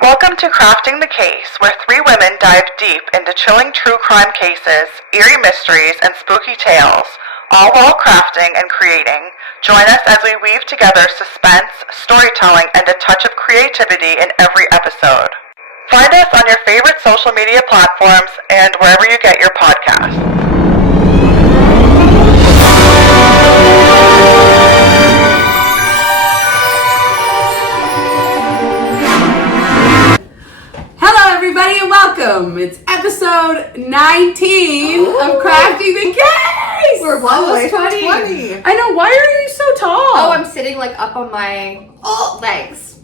Welcome to Crafting the Case, where three women dive deep into chilling true crime cases, eerie mysteries, and spooky tales, all while crafting and creating. Join us as we weave together suspense, storytelling, and a touch of creativity in every episode. Find us on your favorite social media platforms and wherever you get your podcasts. Everybody, and welcome. It's episode 19 of Crafting the Case. We're one way from 20. I know. Why are you so tall? Oh, I'm sitting like up on my legs.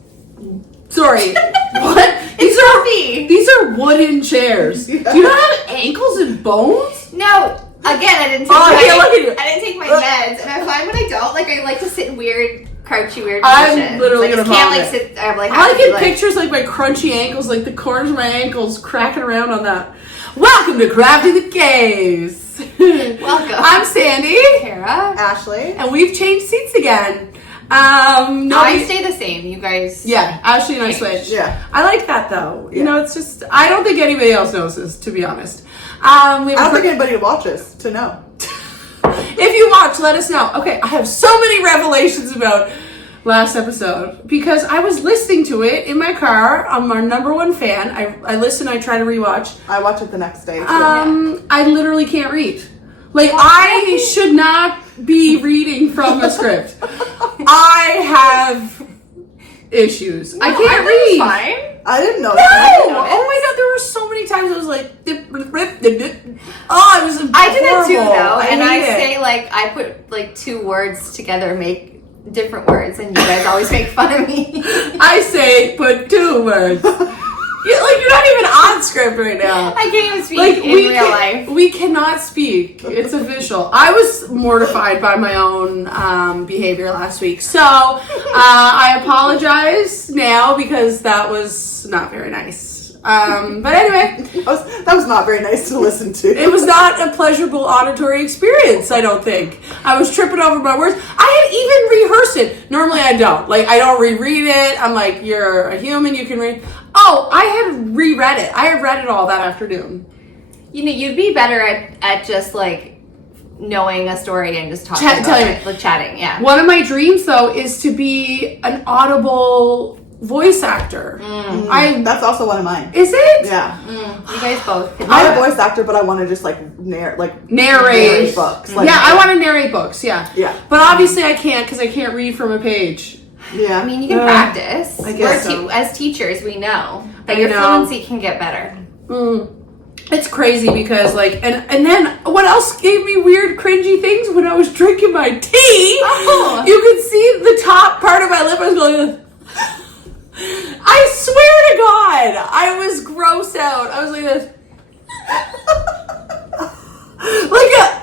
Sorry. What? These are wooden chairs. Yeah. Do you not have ankles and bones? No. Again, I didn't take I didn't take my meds, and I find when I don't, I like to sit in weird, crouchy, weird positions. I'm literally gonna vomit. I can't sit. I get pictures like my crunchy ankles, like the corners of my ankles cracking around on that. Welcome to Crafting the Case. Welcome. I'm Sandy. Kara. Ashley. And we've changed seats again. I stay the same. You guys. Yeah, Ashley and I switched. Yeah. I like that though. Yeah. You know, it's just, I don't think anybody else knows this, to be honest. I don't think anybody watches to know. If you watch, let us know. Okay, I have so many revelations about last episode because I was listening to it in my car. I'm our number one fan. I listen, I try to rewatch. I watch it the next day. I literally can't read. Like, I should not be reading from a script. I have issues. I can't read. Fine. I didn't know No! that. Oh my god, there were so many times I was like, oh, it was I do that too, horrible. though, and I hate say I put two words together, make different words, and you guys always make fun of me. I say put two words. You're not even on script right now. I can't even speak in real life. We cannot speak. It's official. I was mortified by my own behavior last week. So I apologize now because that was not very nice. But anyway. That was not very nice to listen to. It was not a pleasurable auditory experience, I don't think. I was tripping over my words. I had even rehearsed it. Normally I don't. I don't reread it. I'm like, you're a human, you can read. Oh, I had reread it. I had read it all that afternoon. You know, you'd be better at just knowing a story and just talking about it, chatting. Yeah. One of my dreams, though, is to be an audible voice actor. That's also one of mine. Is it? Yeah. You guys both. I'm a voice actor, but I want to just narrate books. I want to narrate books. Yeah. Yeah. But obviously, I can't because I can't read from a page. Yeah. I mean, you can practice. I guess so. As teachers, we know that your fluency can get better. It's crazy because and then what else gave me weird cringy things when I was drinking my tea? Oh. You could see the top part of my lip. I was going. I swear to God, I was grossed out. I was like this.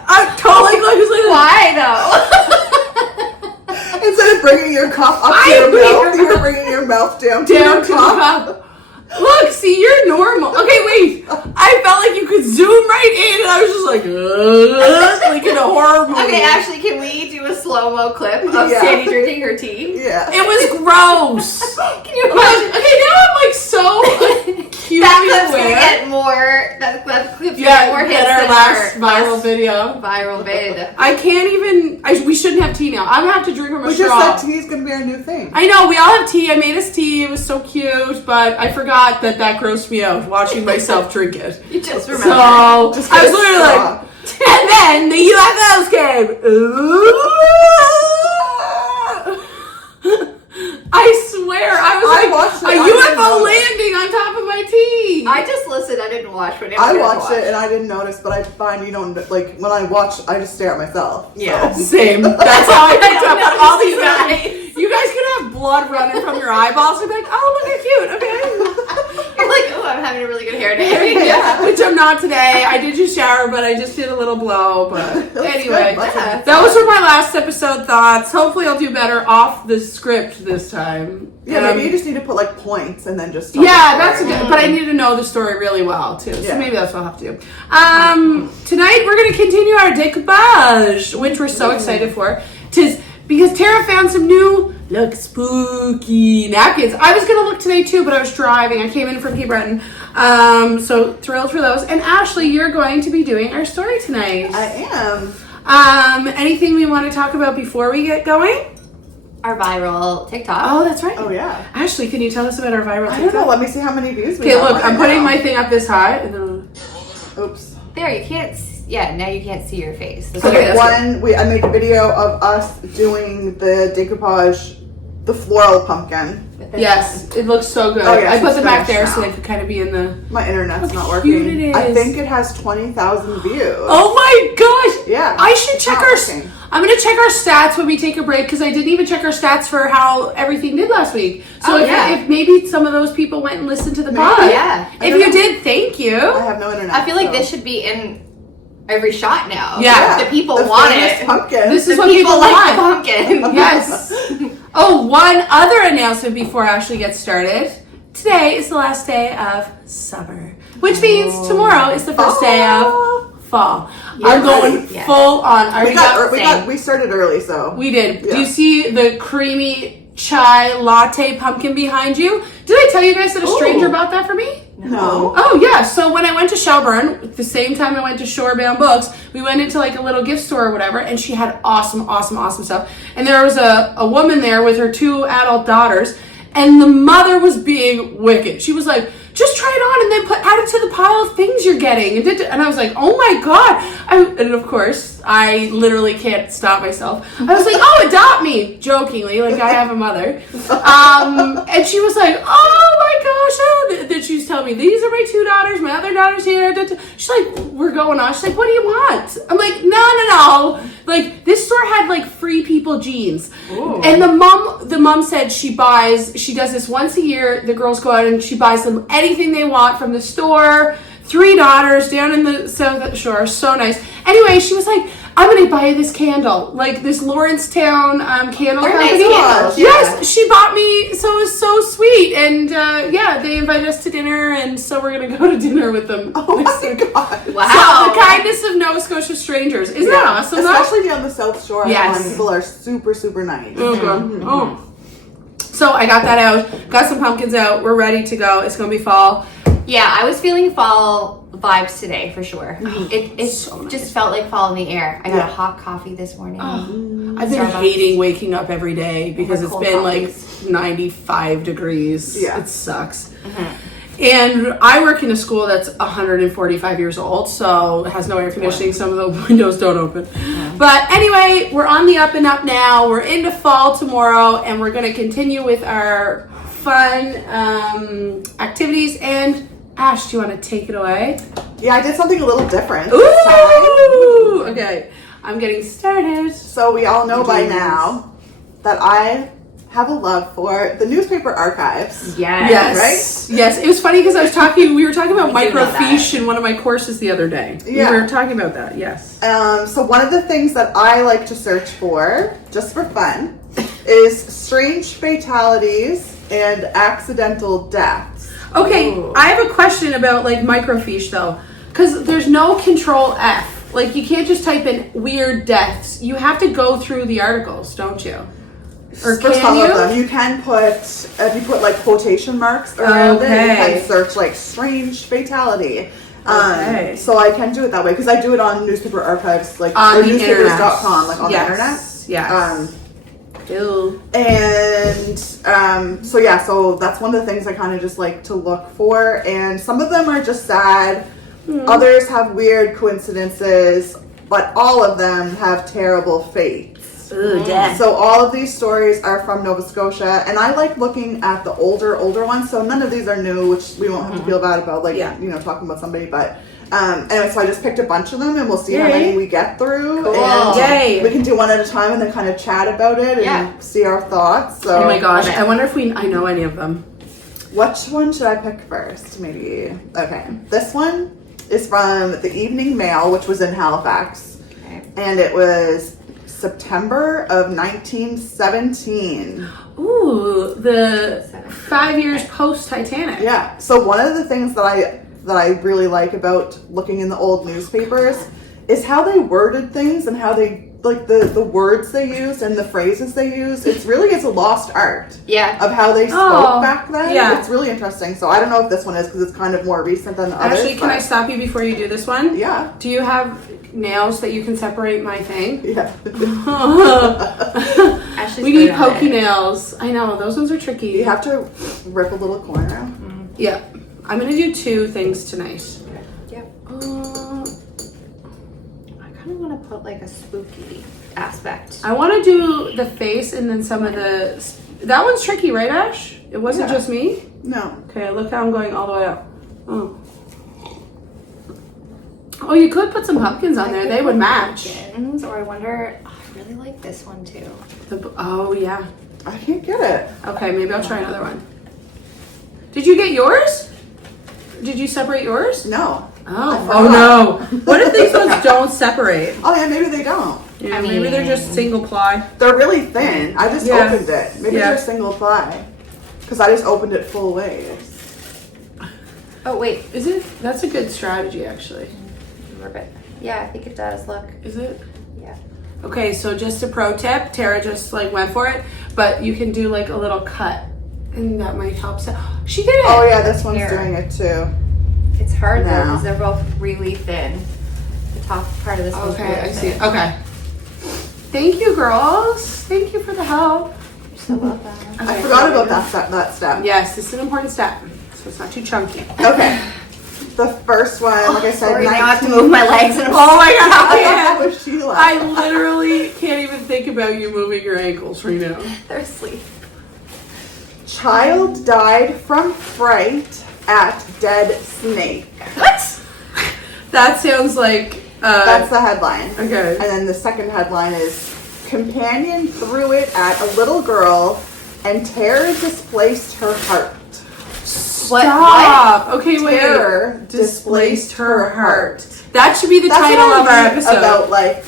I'm totally like this. Why though? Instead of bringing your cup up to your mouth, you were bringing your mouth down to your cup. Look, see, you're normal. Okay, wait. I felt like you could zoom right in, and I was just like in a horror movie. Okay, Ashley, can we do a slow-mo clip of Sandy drinking her tea? Yeah. It was gross. Can you imagine? Okay, now I'm so cute. That clip's gonna get more. That clip's gonna get more hits than our last viral video. Viral vid. I can't even. We shouldn't have tea now. I'm gonna have to drink from a straw. We just said tea is gonna be our new thing. I know. We all have tea. I made us tea. It was so cute, but I forgot that grossed me out watching myself drink it. You just remember. So I was literally like, and then the UFOs came. I swear, I was a UFO landing on top of my tea. I just listened. I didn't watch it. I watched it and I didn't notice, but I find when I watch, I just stare at myself. Yeah, so. Same. That's how I picked up on all these guys. You guys could have blood running from your eyeballs and be like, oh, look how cute. Okay. You're like, oh, I'm having a really good hair day. Yeah, which I'm not today. I did just shower, but I just did a little blow. But anyway, those were my last episode thoughts. Hopefully, I'll do better off the script this time. Yeah, maybe you just need to put points and then just. That's good. But I need to know the story really well too. So maybe that's what I'll have to do. Tonight we're going to continue our decoupage, which we're so excited for. 'Tis because Tara found some new spooky napkins. I was gonna look today too, but I was driving. I came in from Cape Breton. So thrilled for those. And Ashley, you're going to be doing our story tonight. I am. Anything we want to talk about before we get going? Our viral TikTok. Oh, that's right. Oh, yeah. Ashley, can you tell us about our viral TikTok? I don't know. Let me see how many views we Okay, have. look, right I'm putting now. my thing up this high. And then... Oops. There, you can't. Yeah, now you can't see your face. That's Okay, okay. that's I made a video of us doing the decoupage, the floral pumpkin. Yes, it looks so good. Oh, yes, I put it's them back finished there now. so they could kind of be in the... My internet's How not cute working. it I is. think it has 20,000 views. Oh my gosh! Yeah, I should it's check not our... working. I'm going to check our stats when we take a break because I didn't even check our stats for how everything did last week. So if maybe some of those people went and listened to the Maybe, pod. yeah. If you did, thank you. I have no internet. I feel like so. this should be in every shot now. Yeah. The people The want famous it. pumpkin. This is The what people like want. the pumpkin. Yes. Oh, one other announcement before Ashley gets started. Today is the last day of summer, which means tomorrow is the first day of fall. I'm going Yes. full on. I already we started early, so We did. Yeah. Do you see the creamy chai latte pumpkin behind you? Did I tell you guys that a stranger bought that for me? no. Oh yeah, so when I went to Shelburne, the same time I went to Shorebound Books, we went into like a little gift store or whatever, and she had awesome stuff. And there was a woman there with her 2 adult daughters, and the mother was being wicked. She was like, just try it on and then add it to the pile of things you're getting. And I was like, oh my God. And of course, I literally can't stop myself. I was like, oh, adopt me, jokingly, like I have a mother. And she was like, oh my gosh. Oh. Then she was telling me, these are my 2 daughters, my other daughter's here. She's like, we're going on. She's like, what do you want? I'm like, no. Like, this store had like free people jeans. Ooh. And the mom said she does this once a year. The girls go out and she buys them anything they want from the store. 3 daughters down in the South Shore. So nice. Anyway, she was like, I'm going to buy you this candle. Like this Lawrencetown candle They're company. nice candles, Yes, she bought me. So it was so sweet. And they invited us to dinner. And so we're going to go to dinner with them. Oh my God. Wow. So the kindness of Nova Scotia strangers. Isn't that awesome though? Especially on the South Shore. Yes. People are super, super nice. Oh, God. Oh. So I got that out. Got some pumpkins out. We're ready to go. It's going to be fall. Yeah, I was feeling fall vibes today for sure. It so nice. just felt like fall in the air. I got a hot coffee this morning. I've been Starbucks. hating waking up every day because it's cold been coffees. like 95 degrees. Yeah. It sucks. And I work in a school that's 145 years old, so it has no air conditioning. Some of the windows don't open. But anyway, we're on the up and up now. We're into fall tomorrow, and we're going to continue with our fun activities. And Ash, do you want to take it away? Yeah, I did something a little different this time. Ooh! Okay, I'm getting started. So we all know by now that I have a love for the newspaper archives. Yes. Yes. It was funny because we were talking about We do know microfiche in one of my courses the other day. Yeah. We were talking about that, yes. So one of the things that I like to search for, just for fun, is strange fatalities and accidental deaths. Okay, Ooh. I have a question about like microfiche though. Because there's no control F. Like you can't just type in weird deaths. You have to go through the articles, don't you? Or For can some you? of them, you can put, if you put like quotation marks around it, you Okay. can search like strange fatality. Okay. So I can do it that way because I do it on newspaper archives, like On or the newspapers.com, like on Yes. the internet. Yes. Ew. And so that's one of the things I kind of just like to look for. And some of them are just sad. Others have weird coincidences, but all of them have terrible fates. Ooh, death. So all of these stories are from Nova Scotia, and I like looking at the older ones. So none of these are new, which we won't have to feel bad about, like talking about somebody. But anyway, so I just picked a bunch of them, and we'll see how many we get through. Cool. And Yay. we can do one at a time, and then kind of chat about it and see our thoughts. So Oh my gosh, I wonder if I know any of them. which one should I pick first? Maybe okay. This one is from the Evening Mail, which was in Halifax, and it was September of 1917. Ooh, the 5 years post Titanic. Yeah. So one of the things that I really like about looking in the old newspapers is how they worded things and how they like the words they use and the phrases they use, it's a lost art. Yeah. Of how they spoke back then. Yeah. It's really interesting. So I don't know if this one is because it's kind of more recent than the others. Actually, can I stop you before you do this one? Yeah. Do you have nails that you can separate my thing? Yeah. Ashley's We need good at pokey it. nails. I know, those ones are tricky. You have to rip a little corner out. Yeah. I'm gonna do 2 things tonight. Yep. Uh, I kind of want to put like a spooky aspect. I want to do the face and then some of the... That one's tricky, right, Ash? It wasn't Yeah. just me? No. Okay, look how I'm going all the way up. Oh. Oh, you could put some pumpkins on there. They would match. Pumpkins, or I wonder. Oh, I really like this one too. Oh, yeah. I can't get it. Okay, maybe I'll try another one. Did you get yours? Did you separate yours? No. Oh no. What if these ones don't separate? Oh yeah, maybe they don't. Yeah, I maybe they're just mean- single ply. They're really thin. I just Yeah. opened it. Maybe Yeah. they're single ply. Because I just opened it full ways. Oh wait, Is it? That's a good strategy, actually. rip it. Yeah, I think it does. Look. Is it? Yeah. Okay, so just a pro tip. Tara just like went for it, but you can do like a little cut, and that might help. She did it. Oh yeah, this one's Here. doing it too. It's hard though No. because they're both really thin. The top part of this one's Okay, really I see. thin. Okay. Thank you, girls. Thank you for the help. You're so welcome. I Okay. forgot about that step. Yes, this is an important step, so it's not too chunky. Okay. The first one, like I said, Sorry, now I have to 19 move my legs and Oh my god, I How can't. was Sheila? I literally can't even think about you moving your ankles right now. they're asleep. Child died from fright at dead snake. What? That sounds like. That's the headline. Okay. And then the second headline is companion threw it at a little girl and terror displaced her heart. What? Stop. Okay, wait. Terror Displaced her heart. That should be the That's title what of our I read episode. about like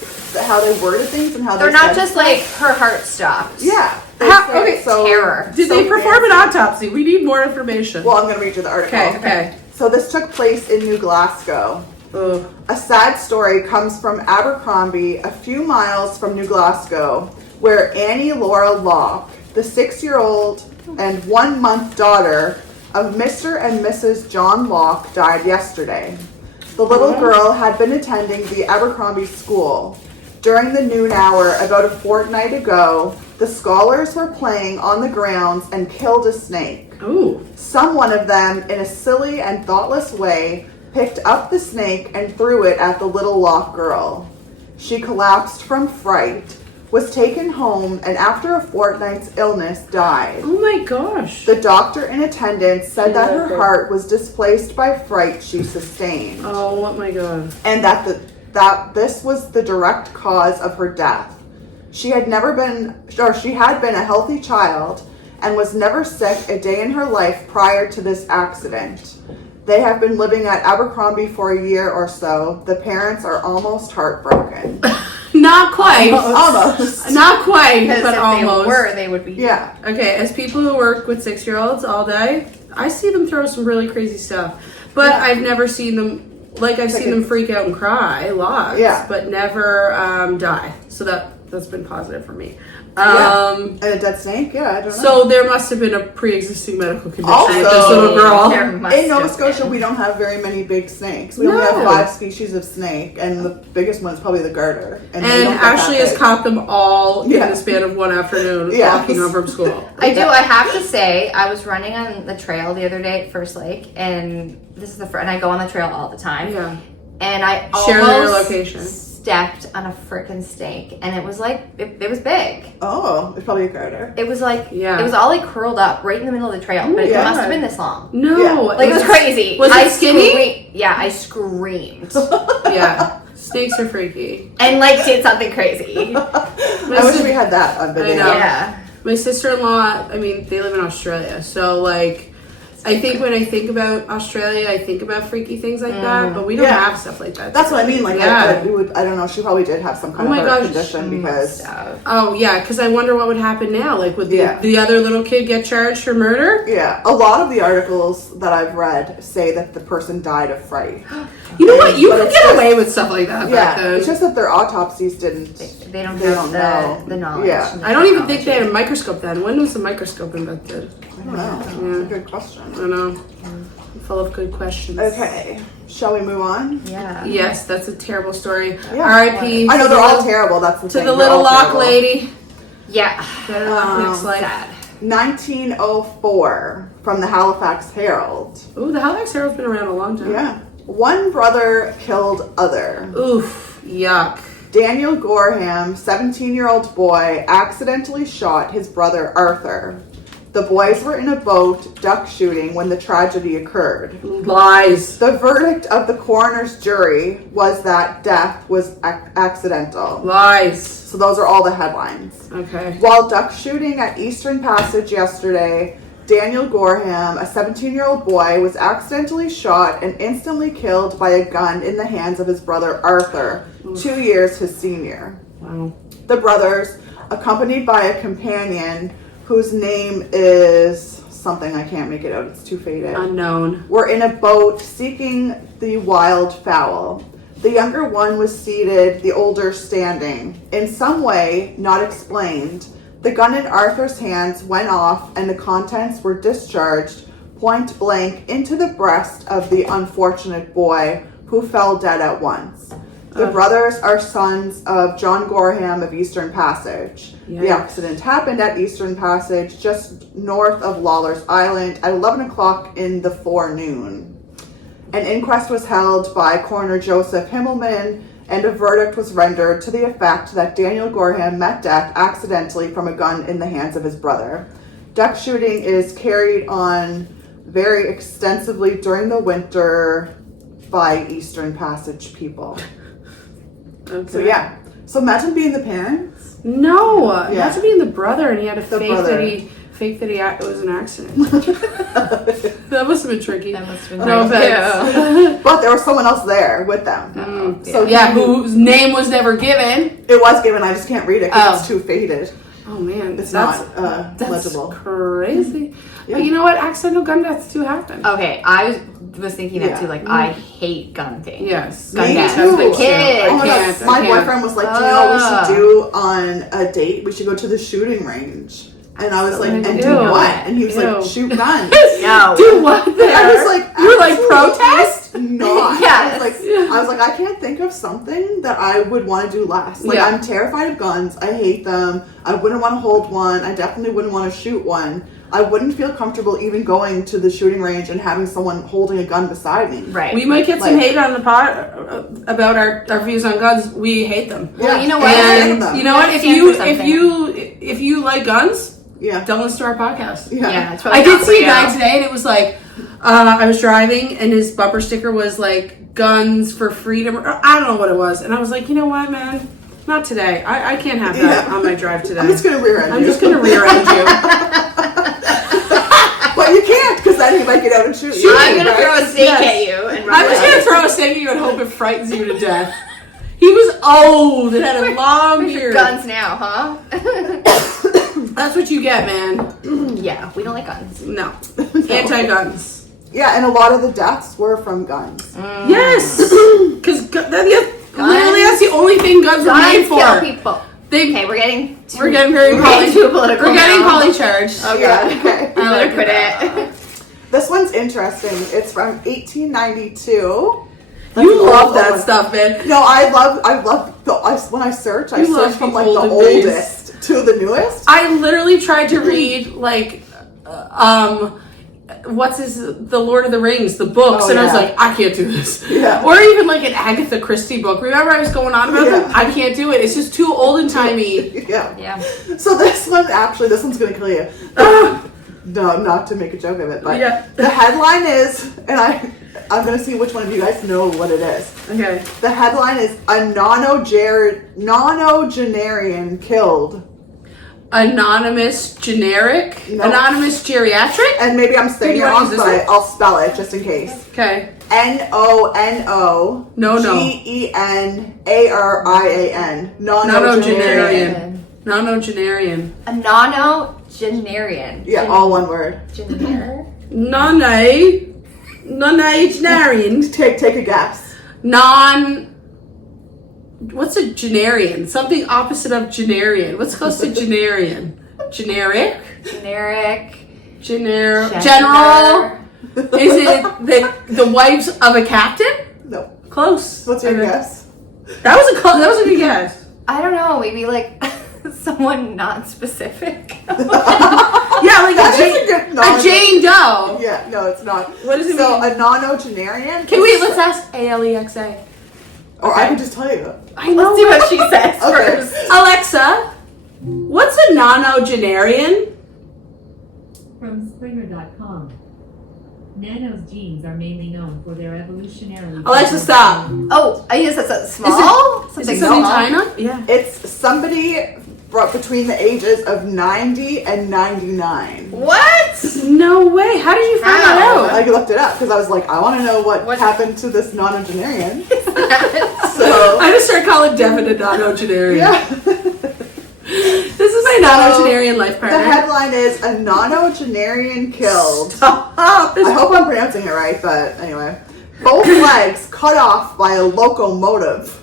how they worded things and how They're they not said just stuff. like her heart stopped. Yeah. They How- said okay, so terror. Did so they perform an fancy. autopsy? We need more information. Well, I'm going to read you the article. Okay. So this took place in New Glasgow. Ugh. A sad story comes from Abercrombie, a few miles from New Glasgow, where Annie Laura Locke, the 6-year-old and 1-month daughter of Mr. and Mrs. John Locke, died yesterday. The little girl had been attending the Abercrombie school. During the noon hour about a fortnight ago, the scholars were playing on the grounds and killed a snake. Ooh. Some one of them, in a silly and thoughtless way, picked up the snake and threw it at the little Locke girl. She collapsed from fright, was taken home, and after a fortnight's illness, died. Oh my gosh. The doctor in attendance said that her heart was displaced by fright she sustained, Oh my god. and that this was the direct cause of her death. She had been a healthy child and was never sick a day in her life prior to this accident. They have been living at Abercrombie for a year or so. The parents are almost heartbroken. Not quite. Almost. Not quite, Because but if almost. they were, they would be. Yeah. Okay, as people who work with 6-year-olds all day, I see them throw some really crazy stuff. But Yeah. I've never seen them, like I've seen them freak out and cry lots, Yeah. but never die. So that's been positive for me. And a dead snake? Yeah, I don't know. So there must have been a pre-existing medical condition Also- with this little girl. There must in Nova have Scotia, been. we don't have very many big snakes. We only No. have 5 species of snake, and the biggest one is probably the garter. they And don't get that Ashley has big. caught them all in Yeah. the span of one afternoon Yeah. walking home from school. I do. I have to say, I was running on the trail the other day at First Lake, and this is and I go on the trail all the time. Yeah. And I Share almost their location. stepped on a freaking snake, and it was like it was big. Oh, it's probably a garter. It was like Yeah. it was all like curled up right in the middle of the trail, but it yeah. must have been this long. No. Yeah. Like it was crazy. Was I it skinny? Yeah, I screamed Yeah. Snakes are freaky. and like did something crazy. I wish we had that on video. I know. Yeah. My sister-in-law, I mean, they live in Australia, so like, I think when I think about Australia, I think about freaky things like that, but we don't Yeah. have stuff like that. That's what I mean. Like, Yeah. I don't know. She probably did have some kind Oh my of heart gosh, condition she because. must have. Oh yeah, because I wonder what would happen now. Like, would Yeah. the other little kid get charged for murder? Yeah, a lot of the articles that I've read say that the person died of fright. You know what? You But could it's get just- away with stuff like that back Yeah, then. it's just that their autopsies didn't They don't They have don't know. the knowledge. Yeah. and the I don't even think they had technology. a microscope then. When was the microscope invented? I don't know. That's a good question. I don't know. Full of good questions. Okay, shall we move on? Yeah. Yes, that's a terrible story. Yeah. R.I.P. I know to they're the all little- terrible. That's the To thing. the They're little all lock terrible. lady. Yeah. Better luck next life. Sad. 1904 from the Halifax Herald. Ooh, the Halifax Herald's been around a long time. Yeah. One brother killed other. Oof. Yuck. Daniel Gorham, 17-year-old boy, accidentally shot his brother Arthur. The boys were in a boat duck shooting when the tragedy occurred. Lies. The verdict of the coroner's jury was that death was accidental. Lies. So those are all the headlines. Okay. While duck shooting at Eastern Passage yesterday, Daniel Gorham, a 17-year-old boy, was accidentally shot and instantly killed by a gun in the hands of his brother Arthur, 2 years his senior. Wow. The brothers, accompanied by a companion whose name is something, I can't make it out, it's too faded, Unknown. were in a boat seeking the wild fowl. The younger one was seated, the older standing. In some way, not explained, the gun in Arthur's hands went off and the contents were discharged point blank into the breast of the unfortunate boy, who fell dead at once. The brothers are sons of John Gorham of Eastern Passage. The Yikes. accident happened at Eastern Passage, just north of Lawler's Island, at 11 o'clock in the forenoon. An inquest was held by Coroner Joseph Himmelman, and a verdict was rendered to the effect that Daniel Gorham met death accidentally from a gun in the hands of his brother. Duck shooting is carried on very extensively during the winter by Eastern Passage people. Okay. So yeah. So imagine being the parents. No. Yeah. Imagine being the brother and he had to The fake brother. that it was an accident. That must have been tricky. That must have been No nice. offense. But there was someone else there with them. So Yeah, whose name was never given. it was given. I just can't read it because Oh. it's too faded. Oh man, It's that's not legible. crazy. Yeah. But you know what? Accidental gun deaths do happen. Okay, I was thinking that Yeah. too. Like, I hate gun things. Yes. Gun Me deaths. too. As a kid. Oh my can't, God. I My can't. boyfriend was like, do you know what we should do on a date? We should go to the shooting range. And I was like, and do Ew. what? And he was Ew. like, shoot guns. No. Do what there? I was like, you were like absolutely protest? Not. Yes. I was like, I can't think of something that I would want to do less. Like, Yeah. I'm terrified of guns. I hate them. I wouldn't want to hold one. I definitely wouldn't want to shoot one. I wouldn't feel comfortable even going to the shooting range and having someone holding a gun beside me. Right. We might get some Like- hate on the pod about our views on guns. We hate them. Well, you know what? And you know what? If Stand you for something. if you like guns, Yeah. don't listen to our podcast. Yeah, it's probably I did not for see a you. guy today, and it was like I was driving, and his bumper sticker was like "Guns for Freedom." Or, I don't know what it was, and I was like, you know what, man, not today. I can't have that Yeah. on my drive today. I'm just going to rear end I'm you. just gonna rear end you. But you can't, because then he might get out and shoot you. I'm gonna right? throw a steak Yes. at you and run I'm just away. gonna throw a steak at you and hope it frightens you to death. He was old and had a long Where's your beard. guns now, huh? That's what you get, man. Yeah, we don't like guns. No, anti-guns. Yeah, and a lot of the deaths were from guns. Yes, because literally that's the only thing guns are made Guns kill for. people. They, Okay, we're getting we're getting very too political. We're getting now. polycharged. Oh Yeah, god. okay. I like Quit it. it. This one's interesting. It's from 1892. That's You love old that one. stuff, man. No, I love when I search, I You love search from the like the olden days. oldest to the newest. I literally tried to read like, the Lord of the Rings, the books, Oh, and I was yeah. like, I can't do this. Yeah. Or even like an Agatha Christie book. Remember I was going on about Yeah. them? I can't do it. It's just too old and timey. Yeah. Yeah. So this one's gonna kill you. No, not to make a joke of it, but Yeah. the headline is, and I'm gonna see which one of you guys know what it is. Okay. The headline is a nonogenarian killed. Anonymous generic? No. Anonymous geriatric? And maybe I'm saying Do it you wanna wrong, use this but one? I'll spell it just in case. Okay. NONO No. GENARIAN. Nonogenarian. Nonogenarian. A nonogenarian. Yeah, all one word. Nonagenarian. Take a guess. What's a generian? Something opposite of generian. What's close to generian? Generic? General? Is it the wives of a captain? No. Close. What's your guess? That was a good guess. I don't know. Maybe like someone not specific. Yeah, like a Jane Doe. Yeah, no, it's not. What does it so mean? A nonogenarian. Okay, wait, let's ask Alexa. Or I can just tell you. I know. Let's see what she says Okay. first. Alexa, what's a nonogenarian? From Springer.com. Nano's genes are mainly known for their evolutionary. Alexa, stop. Oh, I guess that's small. Is it something China? Yeah. It's somebody between the ages of 90 and 99. What? No way. How did you find that How? out? I looked it up because I was like, I want to know what happened to this nonogenarian. So I just started calling Devin a nonogenarian. Yeah. This is my nonogenarian life partner. The headline is a nonogenarian killed. Stop. I hope I'm pronouncing it right, but anyway. Both legs cut off by a locomotive.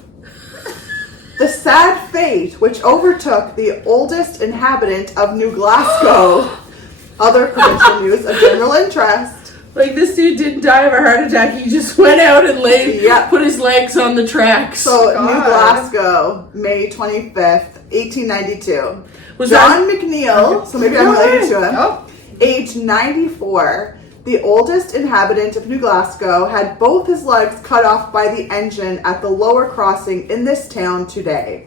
The sad fate which overtook the oldest inhabitant of New Glasgow. Other provincial news of general interest. Like, this dude didn't die of a heart attack. He just went out and put his legs on the tracks. So, New Glasgow, May 25th, 1892. Was John McNeil, so maybe I'm related to him, Oh. age 94, the oldest inhabitant of New Glasgow, had both his legs cut off by the engine at the lower crossing in this town today.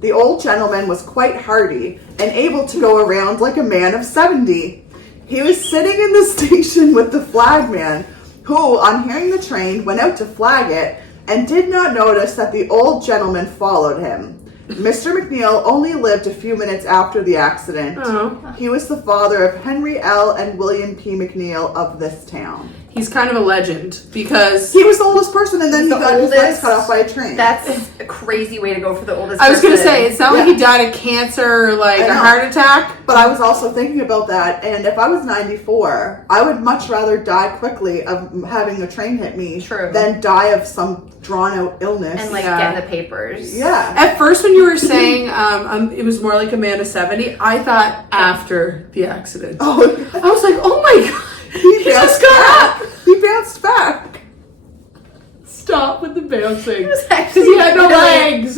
The old gentleman was quite hardy and able to go around like a man of 70. He was sitting in the station with the flagman, who, on hearing the train, went out to flag it and did not notice that the old gentleman followed him. Mr. McNeil only lived a few minutes after the accident. Oh. He was the father of Henry L. and William P. McNeil of this town. He's kind of a legend because He was the oldest person, and then he The got his legs oldest? cut off by a train. That's a crazy way to go for the oldest I was going to person. say, it's not like he died of cancer or like I a know. heart attack. But I was also thinking about that, and if I was 94, I would much rather die quickly of having a train hit me True. than die of some drawn-out illness. And like Yeah. get in the papers. yeah. At first, when you were saying it was more like a man of 70, I thought after the accident. Oh, I was like, oh my god, he just bounced got back. up. He bounced back. Stop with the bouncing. was Because actually he had no really- legs.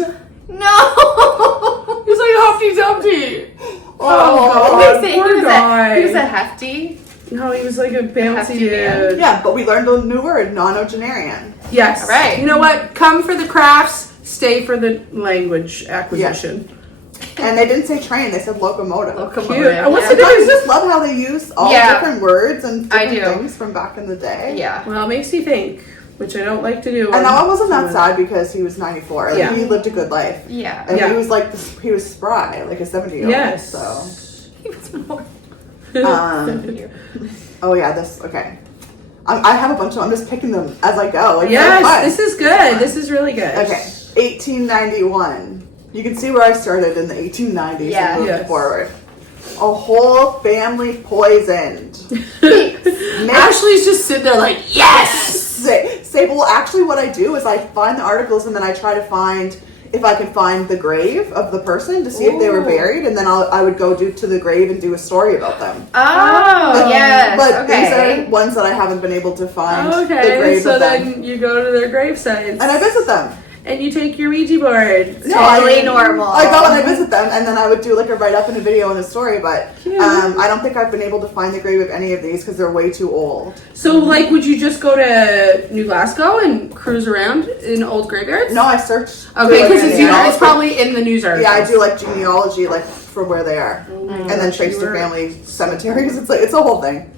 No. He was like Humpty Dumpty. Oh, God, He poor was guy. he was a hefty. No, he was like a bouncy Hefty man. dude. Yeah, but we learned a new word, nonogenarian. Yes. All right. You know what? Come for the crafts, stay for the language acquisition. And they didn't say train, they said locomotive. Locomotive. Cute. And what's yeah. the Don't you difference? just love how they use all Yeah. different words and I different do. things from back in the day? Yeah. Well, it makes you think, which I don't like to do. And I wasn't that sad because he was 94. Like, Yeah. he lived a good life. Yeah. And Yeah. he was like, he was spry, like a 70-year-old. Yes. So, He was more. oh yeah, this, okay. I have a bunch of, I'm just picking them as I go. Like, Yes, they're fun. this is good. This is really good. Okay, 1891. You can see where I started in the 1890s Yeah. and moved Yes. forward. A whole family poisoned. Ashley's just sitting there like, yes! Say, well, actually, what I do is I find the articles and then I try to find if I can find the grave of the person to see if they were Ooh. buried, and then I would go to the grave and do a story about them. Oh, yes. But these okay. are ones that I haven't been able to find the Okay, grave so of them. then you go to their grave sites. And I visit them. And you take your Ouija board. No, Totally normal. I go and I visit them, and then I would do like a write-up and a video and a story, but I don't think I've been able to find the grave of any of these because they're way too old. So, like, would you just go to New Glasgow and cruise around in old graveyards? No, I searched. Okay, because it's genealogy. probably in the news article. Yeah, I do like genealogy, like from where they are, and then trace their family cemeteries. It's a whole thing.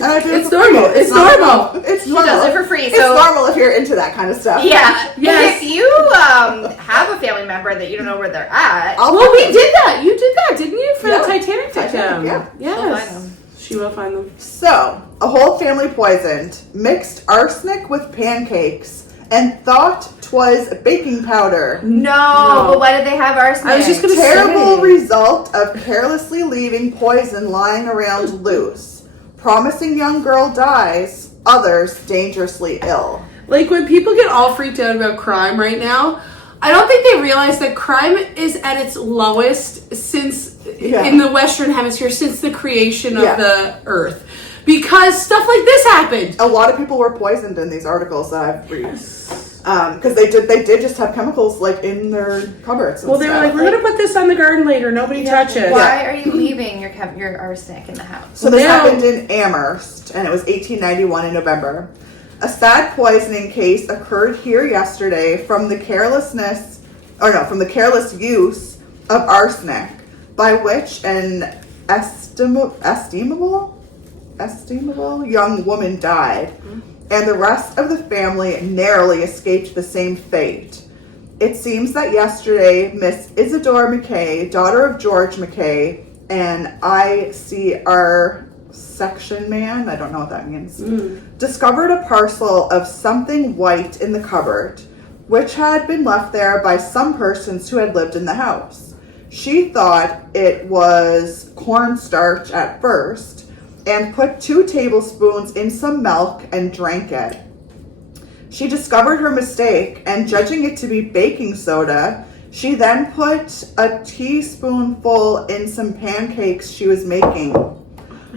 And I do it It's for normal. free. It's not- normal. It's She normal. does it for free. It's So normal if you're into that kind of stuff. yeah. Yes. If you have a family member that you don't know where they're at, I'll Well, we find did that. You did that, didn't you? For Yeah. the Titanic takedown. Yeah. Yes. She'll find them. She will find them. So, a whole family poisoned, mixed arsenic with pancakes, and thought 'twas baking powder. no. But why did they have arsenic? I was just gonna Terrible say. result of carelessly leaving poison lying around loose. Promising young girl dies, others dangerously ill. Like, when people get all freaked out about crime right now, I don't think they realize that crime is at its lowest since in the Western Hemisphere since the creation of the Earth, because stuff like this happened. A lot of people were poisoned in these articles that I've read, because they did just have chemicals like in their cupboards. And Well, they were like, we're gonna put this on the garden later. Nobody touch it. Why are you leaving your arsenic in the house? So this happened in Amherst, and it was 1891 in November. A sad poisoning case occurred here yesterday from the careless use of arsenic, by which an estimable young woman died, and the rest of the family narrowly escaped the same fate. It seems that yesterday, Miss Isidore McKay, daughter of George McKay, and ICR section man, I don't know what that means, discovered a parcel of something white in the cupboard, which had been left there by some persons who had lived in the house. She thought it was cornstarch at first, and put 2 tablespoons in some milk and drank it. She discovered her mistake, and judging it to be baking soda, she then put a teaspoonful in some pancakes she was making.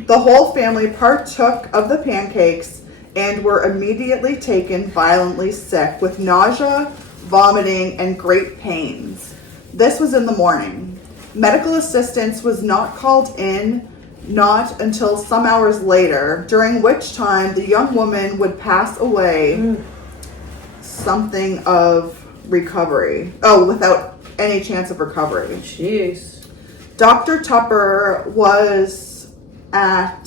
The whole family partook of the pancakes and were immediately taken violently sick with nausea, vomiting, and great pains. This was in the morning. Medical assistance was not called in, not until some hours later, during which time the young woman would pass away something of recovery. Oh, without any chance of recovery. Jeez. Dr. Tupper was at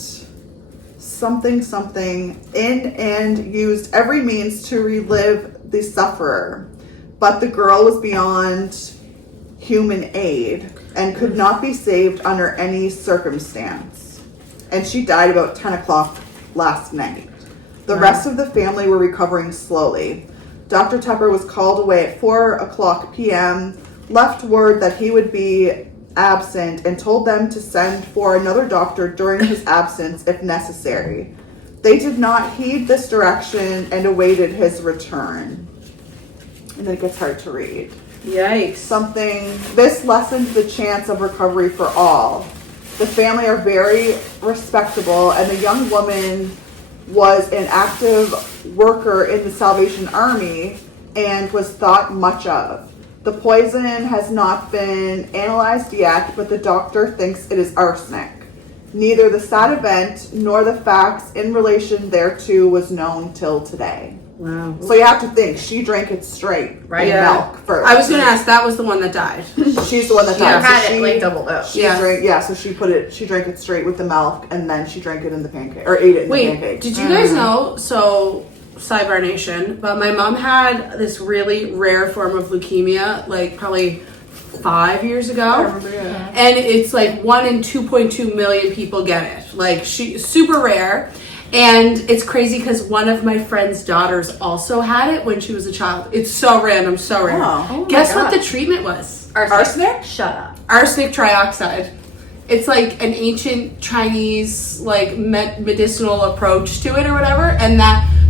something in and used every means to relive the sufferer, but the girl was beyond human aid and could not be saved under any circumstance, and she died about 10 o'clock last night. The rest of the family were recovering slowly. Dr. Tupper was called away at 4 o'clock p.m., left word that he would be absent, and told them to send for another doctor during his absence if necessary. They did not heed this direction and awaited his return. And then it gets hard to read. Yikes. This lessened the chance of recovery for all. The family are very respectable, and the young woman was an active worker in the Salvation Army and was thought much of. The poison has not been analyzed yet, but the doctor thinks it is arsenic. Neither the sad event nor the facts in relation thereto was known till today. Wow. So you have to think, she drank it straight, right? Milk first. I was going to ask, that was the one that died. She's the one that died. Had it like doubled up. She drank it straight with the milk, and then she drank it in the pancake, or ate it in the pancake. Did you guys know, so Sidebar Nation, but my mom had this really rare form of leukemia, like probably 5 years ago. I remember, yeah. And it's like 1 in 2.2 million people get it. Like, super rare. And it's crazy because one of my friend's daughters also had it when she was a child. It's so random, so rare. Oh. Guess what the treatment was? Arsenic? Shut up. Arsenic trioxide. It's like an ancient Chinese like medicinal approach to it or whatever, and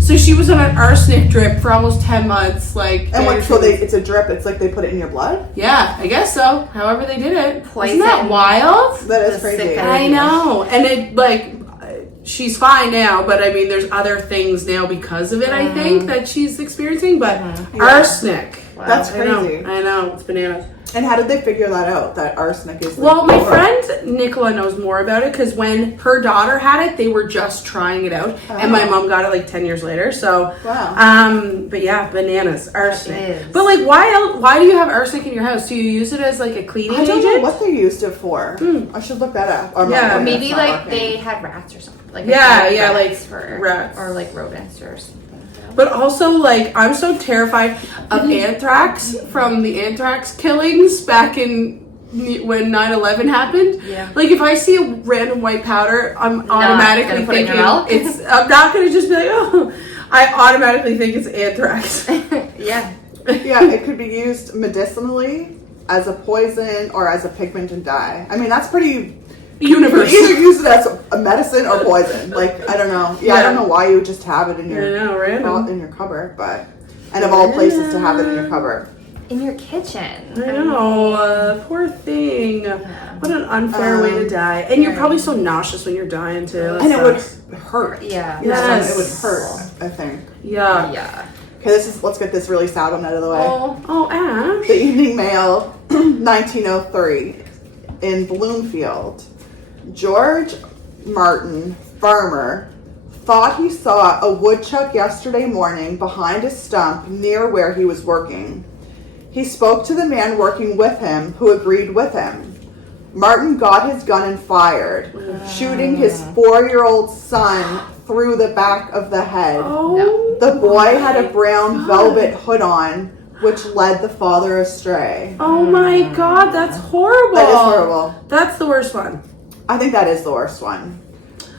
so she was on an arsenic drip for almost 10 months. Like, and it's a drip. It's like they put it in your blood. Yeah, I guess so. However they did it. Poison. Isn't that wild? That is crazy. I know, and it like she's fine now, but I mean, there's other things now because of it. I think that she's experiencing, but arsenic. Wow. That's crazy. I know, it's bananas. And how did they figure that out? That arsenic is. Well, my friend Nicola knows more about it because when her daughter had it, they were just trying it out, and my mom got it like 10 years later. So, wow. But yeah, bananas, arsenic. Is. But like, why do you have arsenic in your house? Do you use it as like a cleaning agent? I don't know what they used it for. I should look that up. Or Maybe like they had rats or something. Like rats or like rodents or something. But also, like, I'm so terrified of anthrax from the anthrax killings back in when 9/11 happened. Yeah. Like, if I see a random white powder, I'm automatically thinking it's. I'm not gonna just be like, oh. I automatically think it's anthrax. Yeah. Yeah, it could be used medicinally as a poison or as a pigment and dye. I mean, that's pretty. Universe. You either use it as a medicine or poison. Like, I don't know. Yeah, I don't know why you would just have it in your random. in your cupboard, but of all places to have it in your cupboard. in your kitchen. I know, poor thing. What an unfair way to die. And you're probably so nauseous when you're dying too. And it would hurt. Yeah. Yes. It would hurt, I think. Yeah. Yeah. Okay, let's get this really sad one out of the way. Oh, Ash. The Evening Mail, 1903, in Bloomfield. George Martin, farmer, thought he saw a woodchuck yesterday morning behind a stump near where he was working. He spoke to the man working with him, who agreed with him. Martin got his gun and fired, shooting his 4-year-old son through the back of the head. Oh. The boy had a brown velvet hood on, which led the father astray. Oh my God, that's horrible. That is horrible. That's the worst one. I think that is the worst one.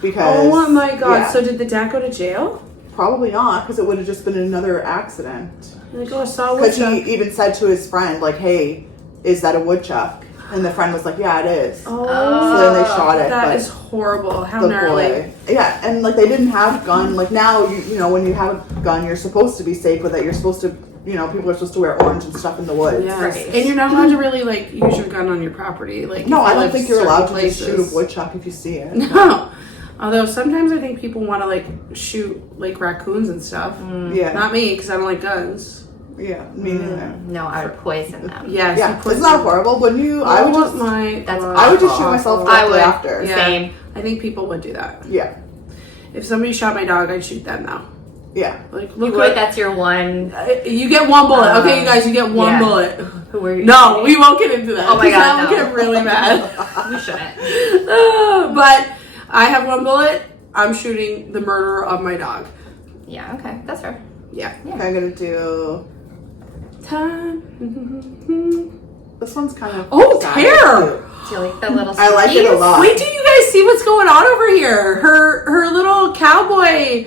Because, Oh my God. yeah, So did the dad go to jail? probably not, because it would have just been another accident. Like, oh, I saw a Because woodchuck. he even said to his friend, like, hey, is that a woodchuck? And the friend was like, yeah, it is. Oh, So then they shot it. that but is horrible. How the gnarly. boy. Yeah, and like they didn't have gun. Like now, you know, when you have a gun, you're supposed to be safe with it. You're supposed to, you know, people are supposed to wear orange and stuff in the woods. Yes. Right. And you're not allowed to really like use your gun on your property. Like No, if I you don't live think you're certain allowed to places. just shoot a woodchuck if you see it. No. Although sometimes I think people want to like shoot like raccoons and stuff. Yeah. Not me because I don't like guns. Yeah, me neither. No, I would poison them. Yes. Yeah, you put it's not horrible. Wouldn't you? I I would want just, my. That's I would just shoot myself I directly would. after. Yeah. Same. I think people would do that. Yeah, If somebody shot my dog, I'd shoot them now. yeah. Like, You look would. what. That's your one. You get one bullet. Okay, you guys, you get one yeah. bullet. Who were you? No, we won't get into that. Oh my 'cause God, that would no. get really mad. We shouldn't. But I have one bullet. I'm shooting the murderer of my dog. Yeah. Okay. That's fair. Yeah. Okay, I'm gonna do. Time. This one's kind of. Oh, sad. Tare! Do you like the little? I like it a squeeze? lot. Wait till you guys see what's going on over here. Her little cowboy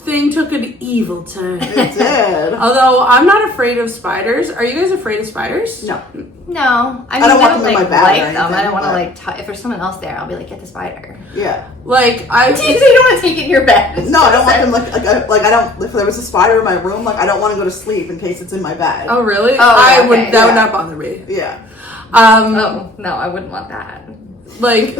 thing took an evil turn. It did. Although I'm not afraid of spiders. Are you guys afraid of spiders? No. No, I don't mean, want them in like, my bag or like them. I anything, don't want to but- like. If there's someone else there, I'll be like, get the spider. Yeah. Like You don't want to take it in your bed. No, I don't want them like I don't. If there was a spider in my room, like I don't want to go to sleep in case it's in my bed. Oh really? Oh, I okay. would. That Yeah. would not bother me. Yeah. Oh no, I wouldn't want that. Like,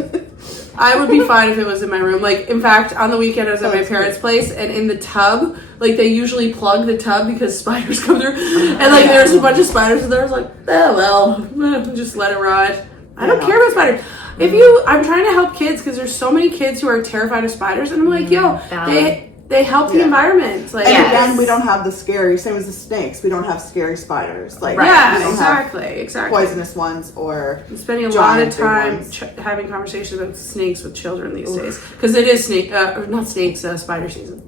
I would be fine if it was in my room. Like, in fact, on the weekend I was at Oh, my that's parents' place, and in the tub, like, they usually plug the tub because spiders come through. And, like, there's a bunch of spiders, and there was like, oh, well, just let it ride. I don't Yeah. care about spiders. I'm trying to help kids because there's so many kids who are terrified of spiders, and I'm like, yo, they help the Yeah. environment. Like, And Yes. again, we don't have the scary, same as the snakes. We don't have scary spiders, like yeah, we don't have exactly. poisonous ones or. I'm spending a lot of giant big time ones. having conversations about snakes with children these days because it is spider season.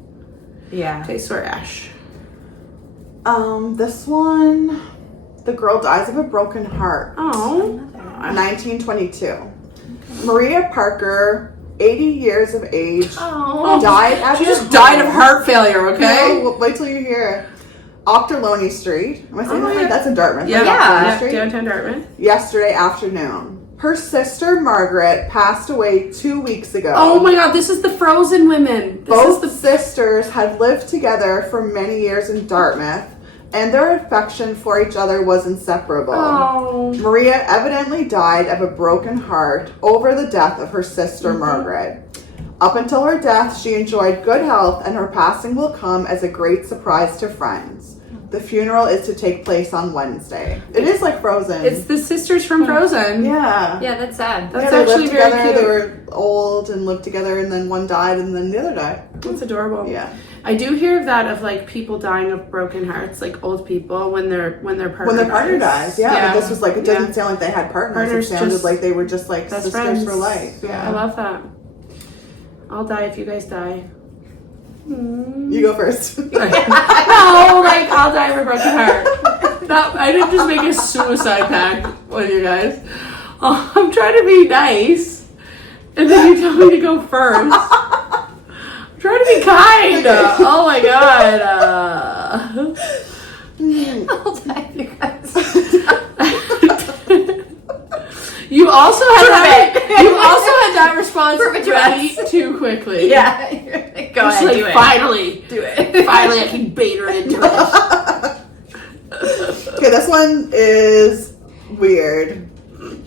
Yeah. Okay, sorry, Ash. This one, the girl dies of a broken heart. Oh, 1922. Maria Parker, 80 years of age, Oh. died at she her just died of home. heart failure. Okay. No, wait till you hear. Octorlony Street. Am I saying that right? That's in Dartmouth. Yeah, right? Yeah. Octorlony Street. Downtown Dartmouth. Yesterday afternoon. Her sister Margaret passed away 2 weeks ago. Oh my God, this is the Frozen women. This Both is the sisters had lived together for many years in Dartmouth, and their affection for each other was inseparable. oh. Maria evidently died of a broken heart over the death of her sister Mm-hmm. Margaret. Up until her death, she enjoyed good health, and her passing will come as a great surprise to friends. The funeral is to take place on Wednesday. It is like Frozen. It's the sisters from Frozen. yeah. Yeah, that's sad. That's Yeah, they actually lived very together. cute. They were old and lived together, and then one died, and then the other died. That's adorable. Yeah. I do hear of that of like people dying of broken hearts, like old people when their partner When their partner dies, yeah. But this was like, it doesn't Yeah. sound like they had partners. Partners It sounded just like they were just like best sisters friends. for life. Yeah. I love that. I'll die if you guys die. You go first. No, like I'll die of a broken heart. That, I didn't just make a suicide pact with you guys. Oh, I'm trying to be nice, and then you tell me to go first. I'm trying to be kind. Oh my God. I'll die, you guys. You also had that. Perfect. You also had that response Perfect ready dress. too quickly. Yeah. Go Just ahead, like, do it. finally, Do it. finally, I can bait her into it. Okay, this one is weird.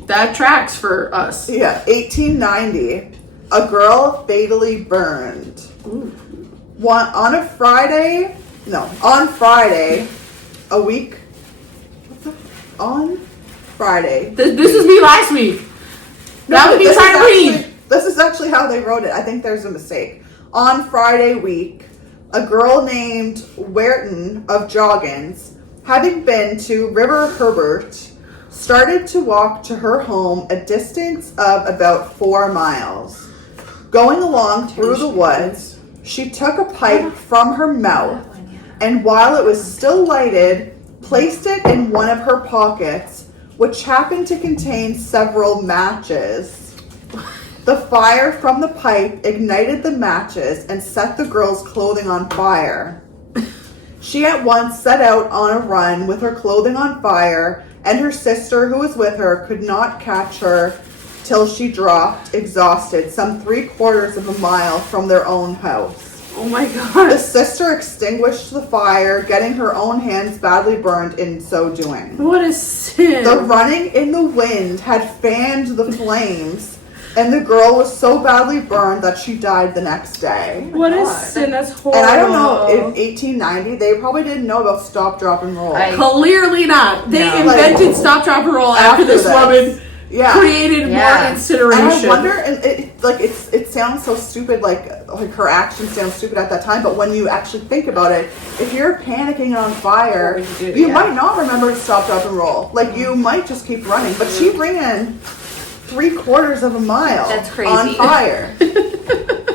That tracks for us. Yeah, 1890. A girl fatally burned. On Friday, a week. On Friday. This was me last week. That would be trying to read. This is actually how they wrote it. I think there's a mistake. On Friday week, a girl named Werton of Joggins, having been to River Herbert, started to walk to her home a distance of about 4 miles. Going along through the woods, she took a pipe from her mouth, and while it was still lighted, placed it in one of her pockets, which happened to contain several matches. The fire from the pipe ignited the matches and set the girl's clothing on fire. She at once set out on a run with her clothing on fire, and her sister, who was with her, could not catch her till she dropped, exhausted, some 3/4 of a mile from their own house. Oh my god. The sister extinguished the fire, getting her own hands badly burned in so doing. What a sin. The running in the wind had fanned the flames, and the girl was so badly burned that she died the next day. What a sin. That's horrible. And I don't know, in 1890, they probably didn't know about stop, drop, and roll. Clearly not. They No. invented stop, drop, and roll after this woman created more incineration. And I wonder, and it sounds so stupid, like her actions sound stupid at that time, but when you actually think about it, if you're panicking and on fire, you might not remember to stop, drop, and roll. Like, you might just keep running, but she ran 3/4 of a mile. That's crazy. On fire.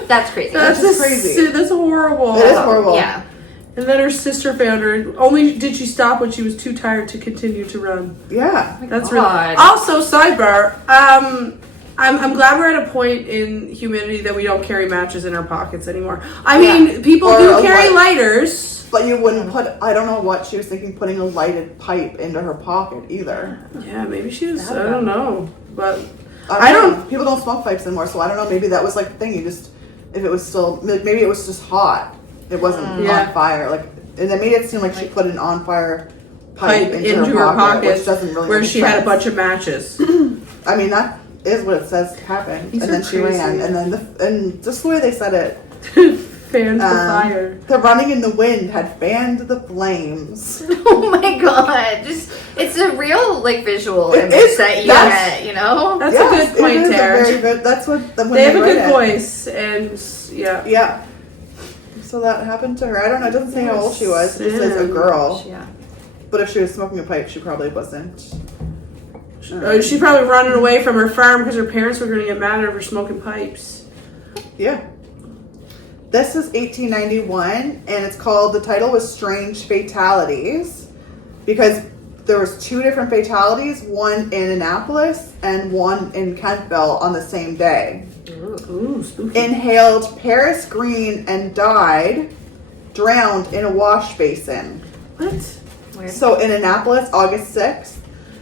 That's crazy. That's crazy. That's horrible. It is horrible. Yeah. And then her sister found her. Only did she stop when she was too tired to continue to run. Yeah. That's God. really. Also, sidebar. I'm glad we're at a point in humanity that we don't carry matches in our pockets anymore. I mean, people Or do a carry light. lighters. But you wouldn't put, I don't know what she was thinking, putting a lighted pipe into her pocket either. Yeah, maybe she was. I don't know, but I don't know. People don't smoke pipes anymore, so I don't know. Maybe that was like the thing. You just, if it was still, maybe it was just hot. It wasn't on fire. Like, and it made it seem like she put an on fire pipe into her pocket, which doesn't really where make she sense. had a bunch of matches. I mean, that is what it says happened. These and are then she crazy. ran, and then and just the way they said it, Fanned the fire. the running in the wind had fanned the flames. Oh my god. Just it's a real visual It image is- that you that's- get, you know? That's Yes, a good point, it is Tara. a very good. That's what when They have a write good it. voice, and yeah. Yeah. So that happened to her. I don't know. It doesn't say how old she was. It just says a girl. Yeah. But if she was smoking a pipe, she probably wasn't. She probably running away from her farm because her parents were going to get mad at her for smoking pipes. Yeah. This is 1891, and it's called, the title was Strange Fatalities, because there was 2 different fatalities, one in Annapolis and one in Kentville on the same day. Ooh, spooky. Inhaled Paris green and died, drowned in a wash basin. What? Weird. So in Annapolis, August 6th,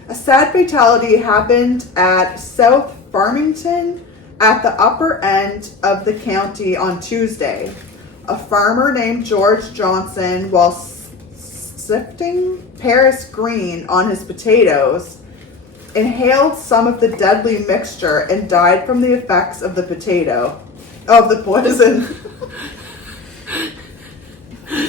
a sad fatality happened at South Farmington at the upper end of the county on Tuesday. A farmer named George Johnson, while sifting Paris green on his potatoes, inhaled some of the deadly mixture and died from the effects of the poison.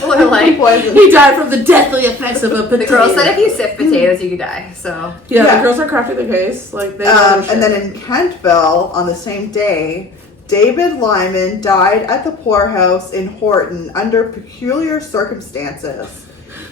Or like Poison. He died from the deadly effects of a potato. the girl said if you sift potatoes you could die, so Yeah, Yeah. the girls are crafting the case. Like they know their And then shit. in Kentville, on the same day, David Lyman died at the poorhouse in Horton under peculiar circumstances.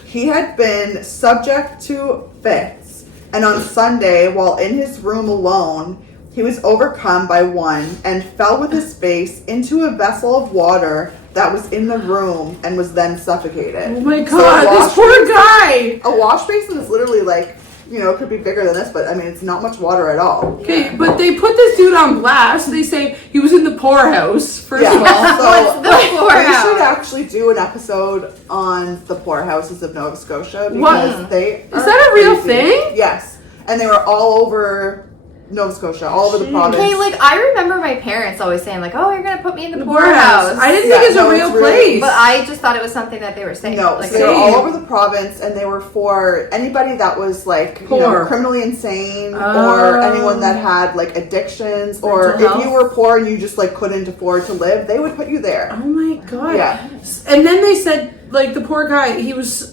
He had been subject to fits, and on Sunday, while in his room alone, he was overcome by one and fell with his face into a vessel of water that was in the room and was then suffocated. Oh my So god, this poor guy! a wash basin is literally like, it could be bigger than this, but I mean, it's not much water at all. Okay, but they put this dude on blast. They say he was in the poorhouse, first of all. so What's the poorhouse? we should actually do an episode on the poorhouses of Nova Scotia because What? they Is that a real thing? Yes, and they were all over Nova Scotia, all over the province. Okay, like I remember my parents always saying like, "Oh, you're gonna put me in the poorhouse." poorhouse." I didn't think it's a real place. But I just thought it was something that they were saying. No, like so they were all over the province, and they were for anybody that was like, you know, criminally insane, or anyone that had like addictions, or if you were poor and you just like couldn't afford to live, they would put you there. Oh my god! Yeah, and then they said like the poor guy, he was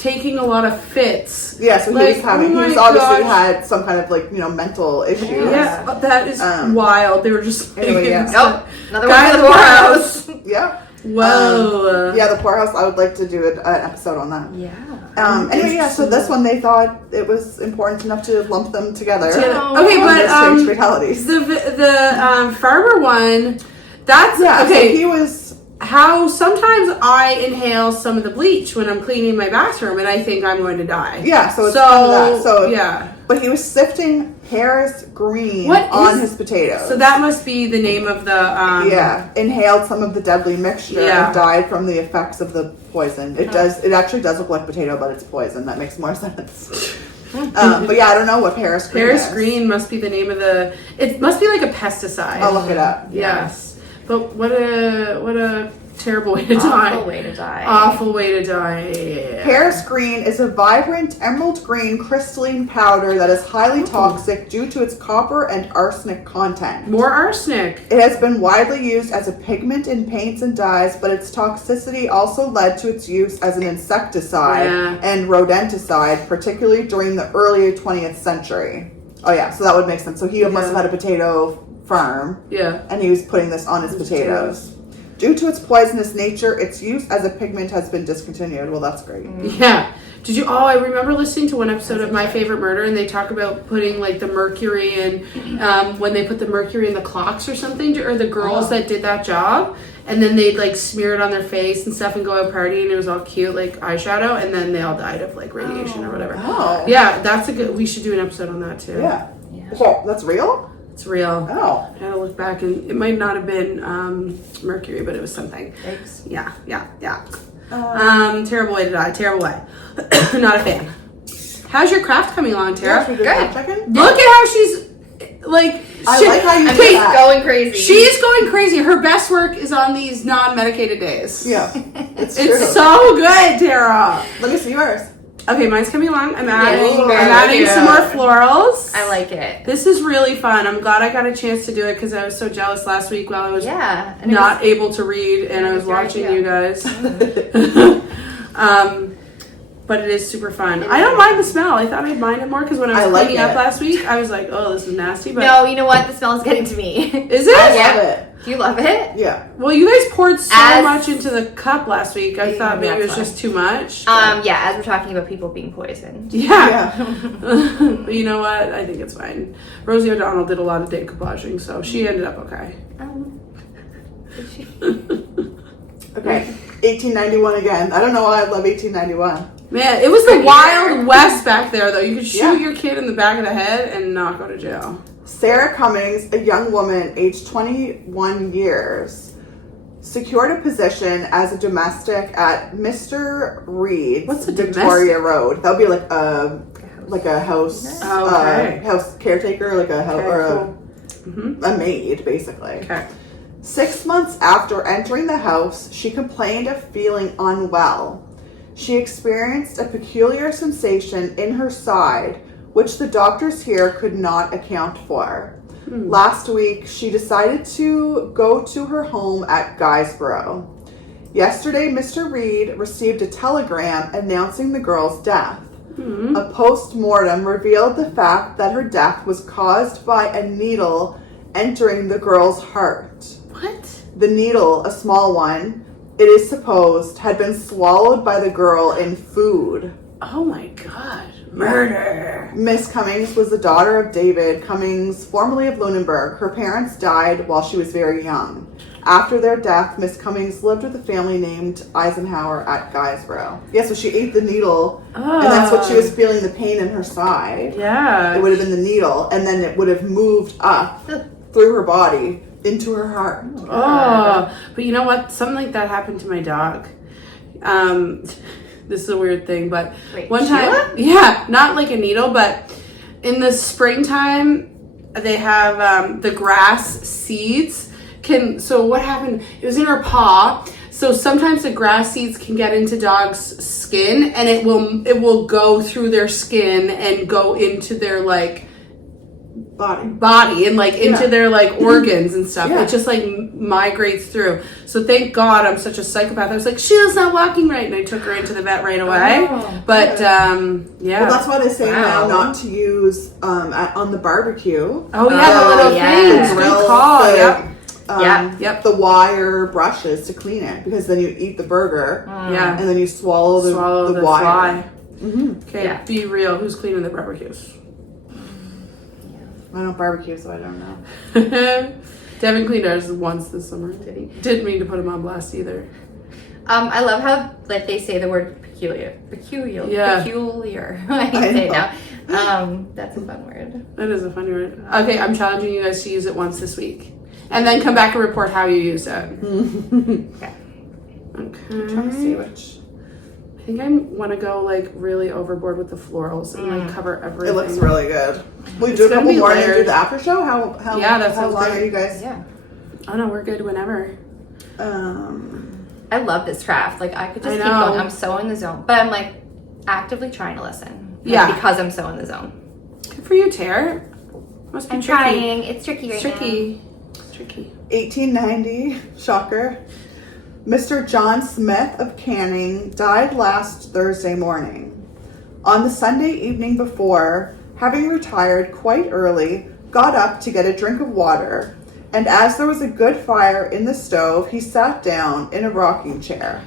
taking a lot of fits. Yeah, so like, he was obviously had some kind of like, you know, mental issues. Yeah, that is wild. They were just anyway. Yeah, nope, another guy in the poorhouse. Yeah. Whoa. Yeah, the poorhouse. I would like to do an episode on that. Yeah. Anyway, yeah. So this one, they thought it was important enough to lump them together. Okay, but strange fatalities. The farmer one. That's okay. So he was. How sometimes I inhale some of the bleach when I'm cleaning my bathroom, and I think I'm going to die. Yeah, so it's kind of that. So yeah. But he was sifting Paris green on his potatoes. So that must be the name of the. Inhaled some of the deadly mixture and died from the effects of the poison. It does. It actually does look like potato, but it's poison. That makes more sense. But yeah, I don't know what Paris green is. Paris green must be the name of the. It must be like a pesticide. I'll look it up. Yes, but what a terrible way to die. Awful way to die. Awful way to die. Paris green is a vibrant emerald green crystalline powder that is highly toxic due to its copper and arsenic content. More arsenic. It has been widely used as a pigment in paints and dyes, but its toxicity also led to its use as an insecticide and rodenticide, particularly during the early 20th century. Oh yeah, so that would make sense. So he must have had a potato farm. Yeah. And he was putting this on his potatoes. Due to its poisonous nature, its use as a pigment has been discontinued. Well, that's great. Yeah. Did you? Oh, I remember listening to one episode of My Favorite Murder, and they talk about putting like the mercury in when they put the mercury in the clocks or something, or the girls that did that job, and then they'd like smear it on their face and stuff and go out partying, and it was all cute like eyeshadow, and then they all died of like radiation or whatever. Oh. Yeah, that's a good. We should do an episode on that too. Yeah. Oh, that's real? It's real. Oh. I gotta look back, and it might not have been mercury, but it was something. Thanks. Yeah. Terrible way to die. Terrible way. Not a fan. How's your craft coming along, Tara? Good. Look at how she's like. I like how you She's going crazy. She's going crazy. Her best work is on these non-medicated days. Yeah, it's true. It's so good, Tara. Let me see yours. Okay, mine's coming along. I'm adding very some more florals. I like it. This is really fun. I'm glad I got a chance to do it because I was so jealous last week while I was not able to read and I was watching you guys. But it is super fun. I don't mind the smell. I thought I'd mind it more because when I was cleaning up last week, I was like, oh, this is nasty. But no, you know what? The smell is getting to me. Is it? I love it. Do you love it? Yeah. Well, you guys poured so much into the cup last week. I thought maybe it was just too much. Yeah, as we're talking about people being poisoned. Yeah. But you know what? I think it's fine. Rosie O'Donnell did a lot of decoupaging, so she ended up okay. Okay. 1891 again. I don't know why I love 1891. Man, it was the Wild West back there, though. You could shoot your kid in the back of the head and not go to jail. Sarah Cummings, a young woman aged 21 years, secured a position as a domestic at Mr. Reed's What's a Victoria Road. That would be like a house house caretaker, like a house a maid, basically. Okay. 6 months after entering the house, she complained of feeling unwell. She experienced a peculiar sensation in her side, which the doctors here could not account for. Last week, she decided to go to her home at Guysborough. Yesterday, Mr. Reed received a telegram announcing the girl's death. A post-mortem revealed the fact that her death was caused by a needle entering the girl's heart. What? The needle, a small one, it is supposed, had been swallowed by the girl in food. Oh my God. Murder. Miss Cummings was the daughter of David Cummings, formerly of Lunenburg. Her parents died while she was very young. After their death, Miss Cummings lived with a family named Eisenhower at Guysborough. Yeah, so she ate the needle, and that's what she was feeling, the pain in her side. Yeah. It would have been the needle, and then it would have moved up through her body into her heart. Oh, but you know what? Something like that happened to my dog. This is a weird thing, but one time, not like a needle, but in the springtime, they have the grass seeds. So what happened? It was in her paw. So sometimes the grass seeds can get into dogs' skin, and it will go through their skin and go into their like body and like into their like organs and stuff. It just like migrates through. So thank God I'm such a psychopath. I was like, Sheila's not walking right, and I took her into the vet right away. But Well, that's why they say now not to use on the barbecue. Oh yeah, the little things. Good call. The wire brushes to clean it, because then you eat the burger and then you swallow the wire. Okay, be real. Who's cleaning the barbecues? I don't barbecue, so I don't know. Devin cleaned ours once this summer. Didn't mean to put him on blast either. I love how like they say the word peculiar. Yeah. Peculiar. I can say it now. That's a fun word. That is a funny word. Okay, I'm challenging you guys to use it once this week. And then come back and report how you use it. Okay. I'm trying to see which. I think I want to go like really overboard with the florals and like cover everything. It looks really good. We do a couple more and do the after show. How that sounds long great. are you guys? Yeah. Oh no, we're good whenever. I love this craft. Like I could just keep going. I'm so in the zone, but I'm like actively trying to listen. Because I'm so in the zone. Good for you, Tara. Must be I'm tricky. trying. It's tricky right now. It's tricky. 1890, shocker. Mr. John Smith of Canning died last Thursday morning. On the Sunday evening before, having retired quite early, got up to get a drink of water, and as there was a good fire in the stove, he sat down in a rocking chair.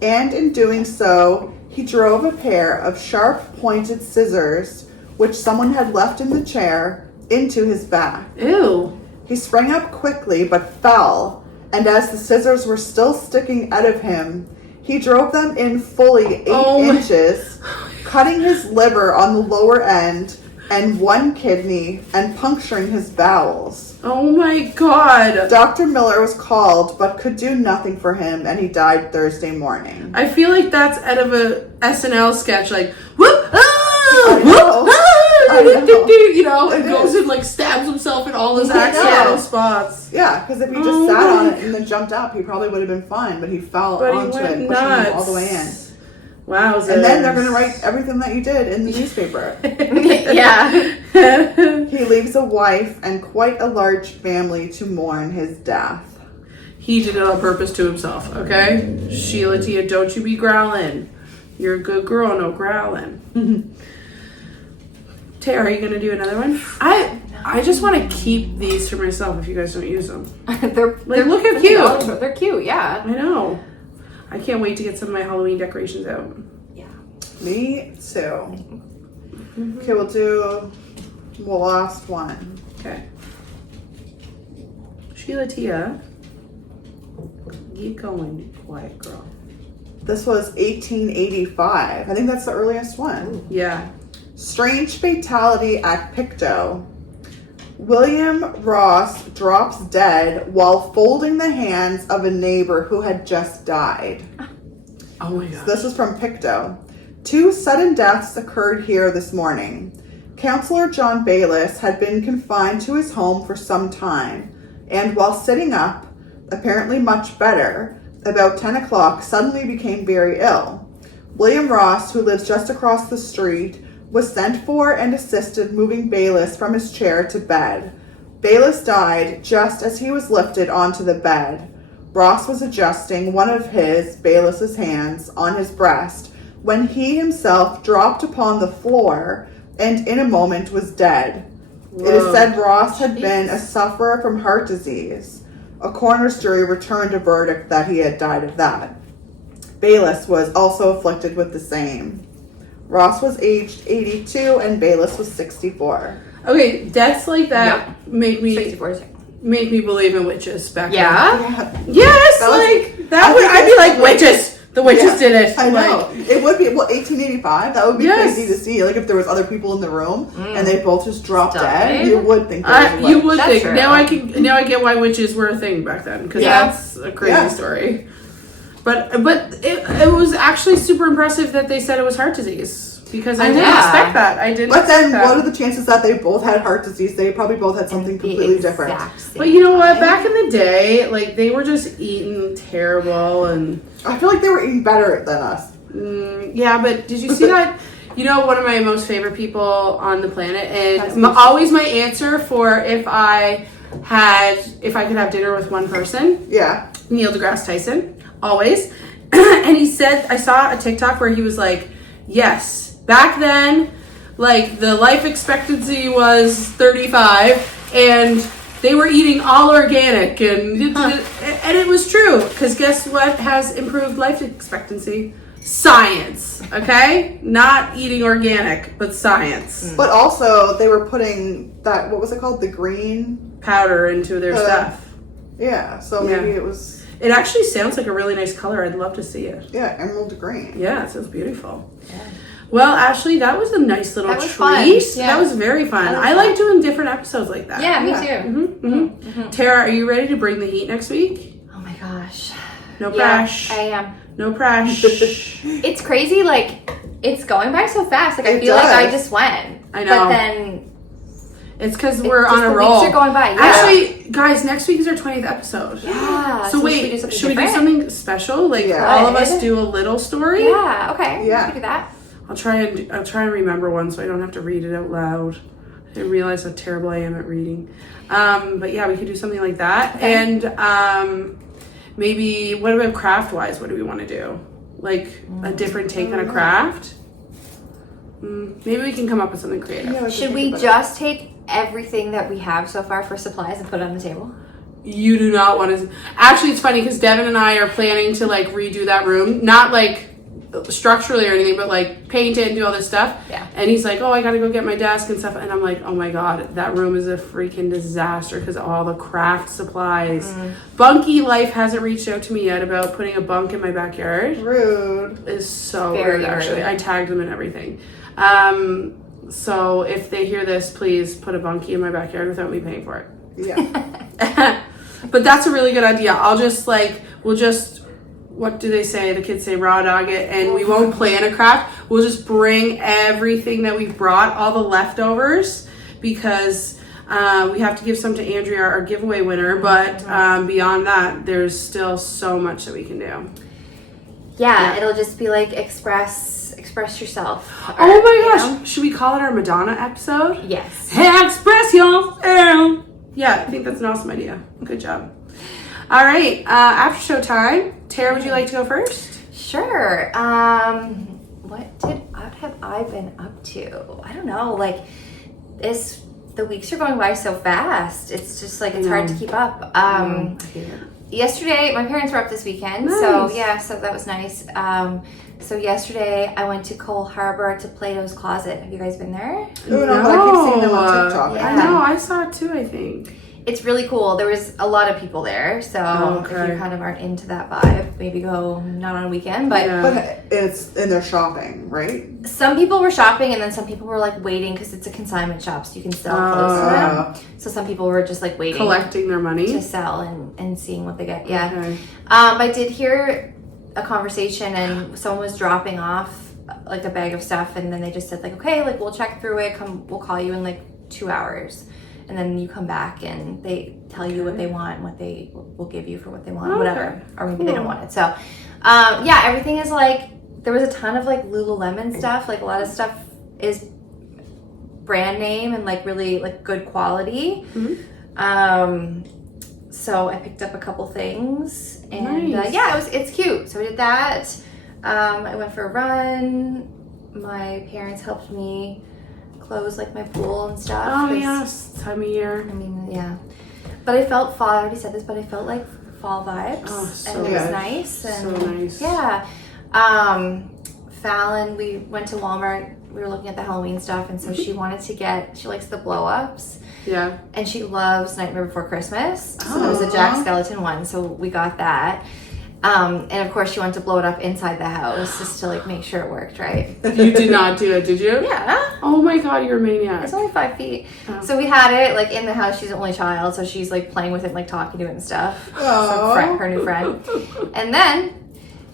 And in doing so, he drove a pair of sharp-pointed scissors, which someone had left in the chair, into his back. Ew. He sprang up quickly, but fell, and as the scissors were still sticking out of him, he drove them in fully 8 inches, cutting his liver on the lower end and one kidney and puncturing his bowels. Oh my God. Dr. Miller was called, but could do nothing for him, and he died Thursday morning. I feel like that's out of a SNL sketch, like, whoop, you know, and goes and like stabs himself in all his accidental spots. Yeah, because if he just sat on it and then jumped up, he probably would have been fine, but he fell onto it, pushing him all the way in. Wow. And then they're going to write everything that you did in the newspaper. Yeah. He leaves a wife and quite a large family to mourn his death. He did it on purpose to himself, okay? Sheila Tia, don't you be growling. You're a good girl, no growling. Tara, are you going to do another one? I just want to keep these for myself if you guys don't use them. they're look how cute. They're cute, yeah. I know. I can't wait to get some of my Halloween decorations out. Yeah. Me too. Okay, we'll do the last one. Okay. Sheila Tia, get going, quiet girl. This was 1885. I think that's the earliest one. Yeah. Strange fatality at Pictou. William Ross drops dead while folding the hands of a neighbor who had just died. Oh my God. So this is from Pictou. 2 sudden deaths occurred here this morning. Councillor John Bayliss had been confined to his home for some time, and while sitting up, apparently much better, about 10 o'clock suddenly became very ill. William Ross, who lives just across the street, was sent for and assisted moving Bayliss from his chair to bed. Bayliss died just as he was lifted onto the bed. Ross was adjusting one of Bayliss's hands on his breast when he himself dropped upon the floor and in a moment was dead. Whoa. It is said Ross had been a sufferer from heart disease. A coroner's jury returned a verdict that he had died of that. Bayliss was also afflicted with the same. Ross was aged 82 and Bayliss was 64. Okay, deaths like that make me 64. Make me believe in witches back then. Yeah? Yes, I'd be like, witches! The witches did it. I know. It would be, 1885? That would be crazy to see. Like, if there was other people in the room and they both just dropped dead, you would think there was you would That's think. true. Now I get why witches were a thing back then, because that's a crazy story. But it was actually super impressive that they said it was heart disease. because I didn't expect that. I didn't. But then, expect what that. are the chances that they both had heart disease? They probably both had something completely different. But you know what? Back in the day, like they were just eating terrible, and I feel like they were eating better than us. Yeah, but did you see that? You know, one of my most favorite people on the planet, and always my answer for if I could have dinner with one person. Yeah. Neil deGrasse Tyson, always. And he said, I saw a TikTok where he was like, yes, back then, like the life expectancy was 35 and they were eating all organic and it was true, because guess what has improved life expectancy? Science, okay? Not eating organic, but science. But also, they were putting that, what was it called? The green powder into their stuff. Yeah, so maybe it was... It actually sounds like a really nice color. I'd love to see it. Yeah, emerald green. Yeah, it sounds beautiful. Yeah. Well, Ashley, that was a nice little treat. Fun. Yeah. That was very fun. I like doing different episodes like that. Yeah, me too. Tara, are you ready to bring the heat next week? Oh my gosh. No prash. I am. No prash. It's crazy, like, it's going by so fast. Like, I feel like I just went. I know. But then... It's because we're on a roll. Weeks are going by. Yeah. Actually, guys, next week is our 20th episode. Yeah. So wait, should we do something special? Like all of us do a little story? Yeah. Okay. Yeah. We can do that. I'll try and remember one so I don't have to read it out loud. I realize how terrible I am at reading. But yeah, we could do something like that. Okay. And maybe, what about craft wise? What do we want to do? Like a different take on a craft? Maybe we can come up with something creative. Yeah, should we just take everything that we have so far for supplies and put it on the table? You do not want to. Actually, it's funny because Devin and I are planning to like redo that room, not like structurally or anything, but like paint it and do all this stuff. Yeah. And he's like, "Oh, I gotta go get my desk and stuff," and I'm like, "Oh my god, that room is a freaking disaster because all the craft supplies." Bunky Life hasn't reached out to me yet about putting a bunk in my backyard. Rude. Is so Very rude. Actually, rude. I tagged them and everything. So if they hear this, please put a bunkie in my backyard without me paying for it. Yeah. But that's a really good idea. We'll just, what do they say? The kids say raw dog it, and we won't plan a craft. We'll just bring everything that we've brought, all the leftovers, because we have to give some to Andrea, our giveaway winner. But beyond that, there's still so much that we can do. Yeah, it'll just be like express yourself. Oh my gosh, should we call it our Madonna episode? Yes. Express yourself. Yeah, I think that's an awesome idea. Good job. All right, after show time. Tara, would you like to go first? Sure. What have I been up to? I don't know. Like, the weeks are going by so fast. It's just like it's hard to keep up. Yesterday, my parents were up this weekend, so that was nice. So yesterday, I went to Cole Harbor to Plato's Closet. Have you guys been there? No, but I keep seeing them on TikTok. Yeah. I know, I saw it too, I think. It's really cool. There was a lot of people there, so if you kind of aren't into that vibe, maybe go not on a weekend. But it's in their shopping, right? Some people were shopping, and then some people were like waiting because it's a consignment shop, so you can sell clothes to them. So some people were just like waiting, collecting their money to sell and seeing what they get. Yeah. Okay. I did hear a conversation, and someone was dropping off like a bag of stuff, and then they just said like, okay, like we'll check through it. We'll call you in like 2 hours. And then you come back and they tell you what they want and what they will give you for what they want, whatever. Or maybe they don't want it. So, everything is like, there was a ton of like Lululemon stuff. Like a lot of stuff is brand name and like really like good quality. So I picked up a couple things and it's cute. So I did that. I went for a run. My parents helped me close like my pool and stuff. Oh yes, time of year. I mean, yeah. But I felt fall. I already said this, but I felt like fall vibes. Oh, so and it was nice. And so nice. Yeah. Fallon, we went to Walmart. We were looking at the Halloween stuff, and so she wanted to get. She likes the blow ups. Yeah. And she loves Nightmare Before Christmas. So it was a Jack Skellington one, so we got that. And of course, she wanted to blow it up inside the house just to like make sure it worked right. You did not do it, did you? Yeah. Oh my god, you're a maniac. It's only 5 feet. Oh. So we had it like in the house. She's the only child, so she's like playing with it, and, like talking to it and stuff. Oh. Her new friend. And then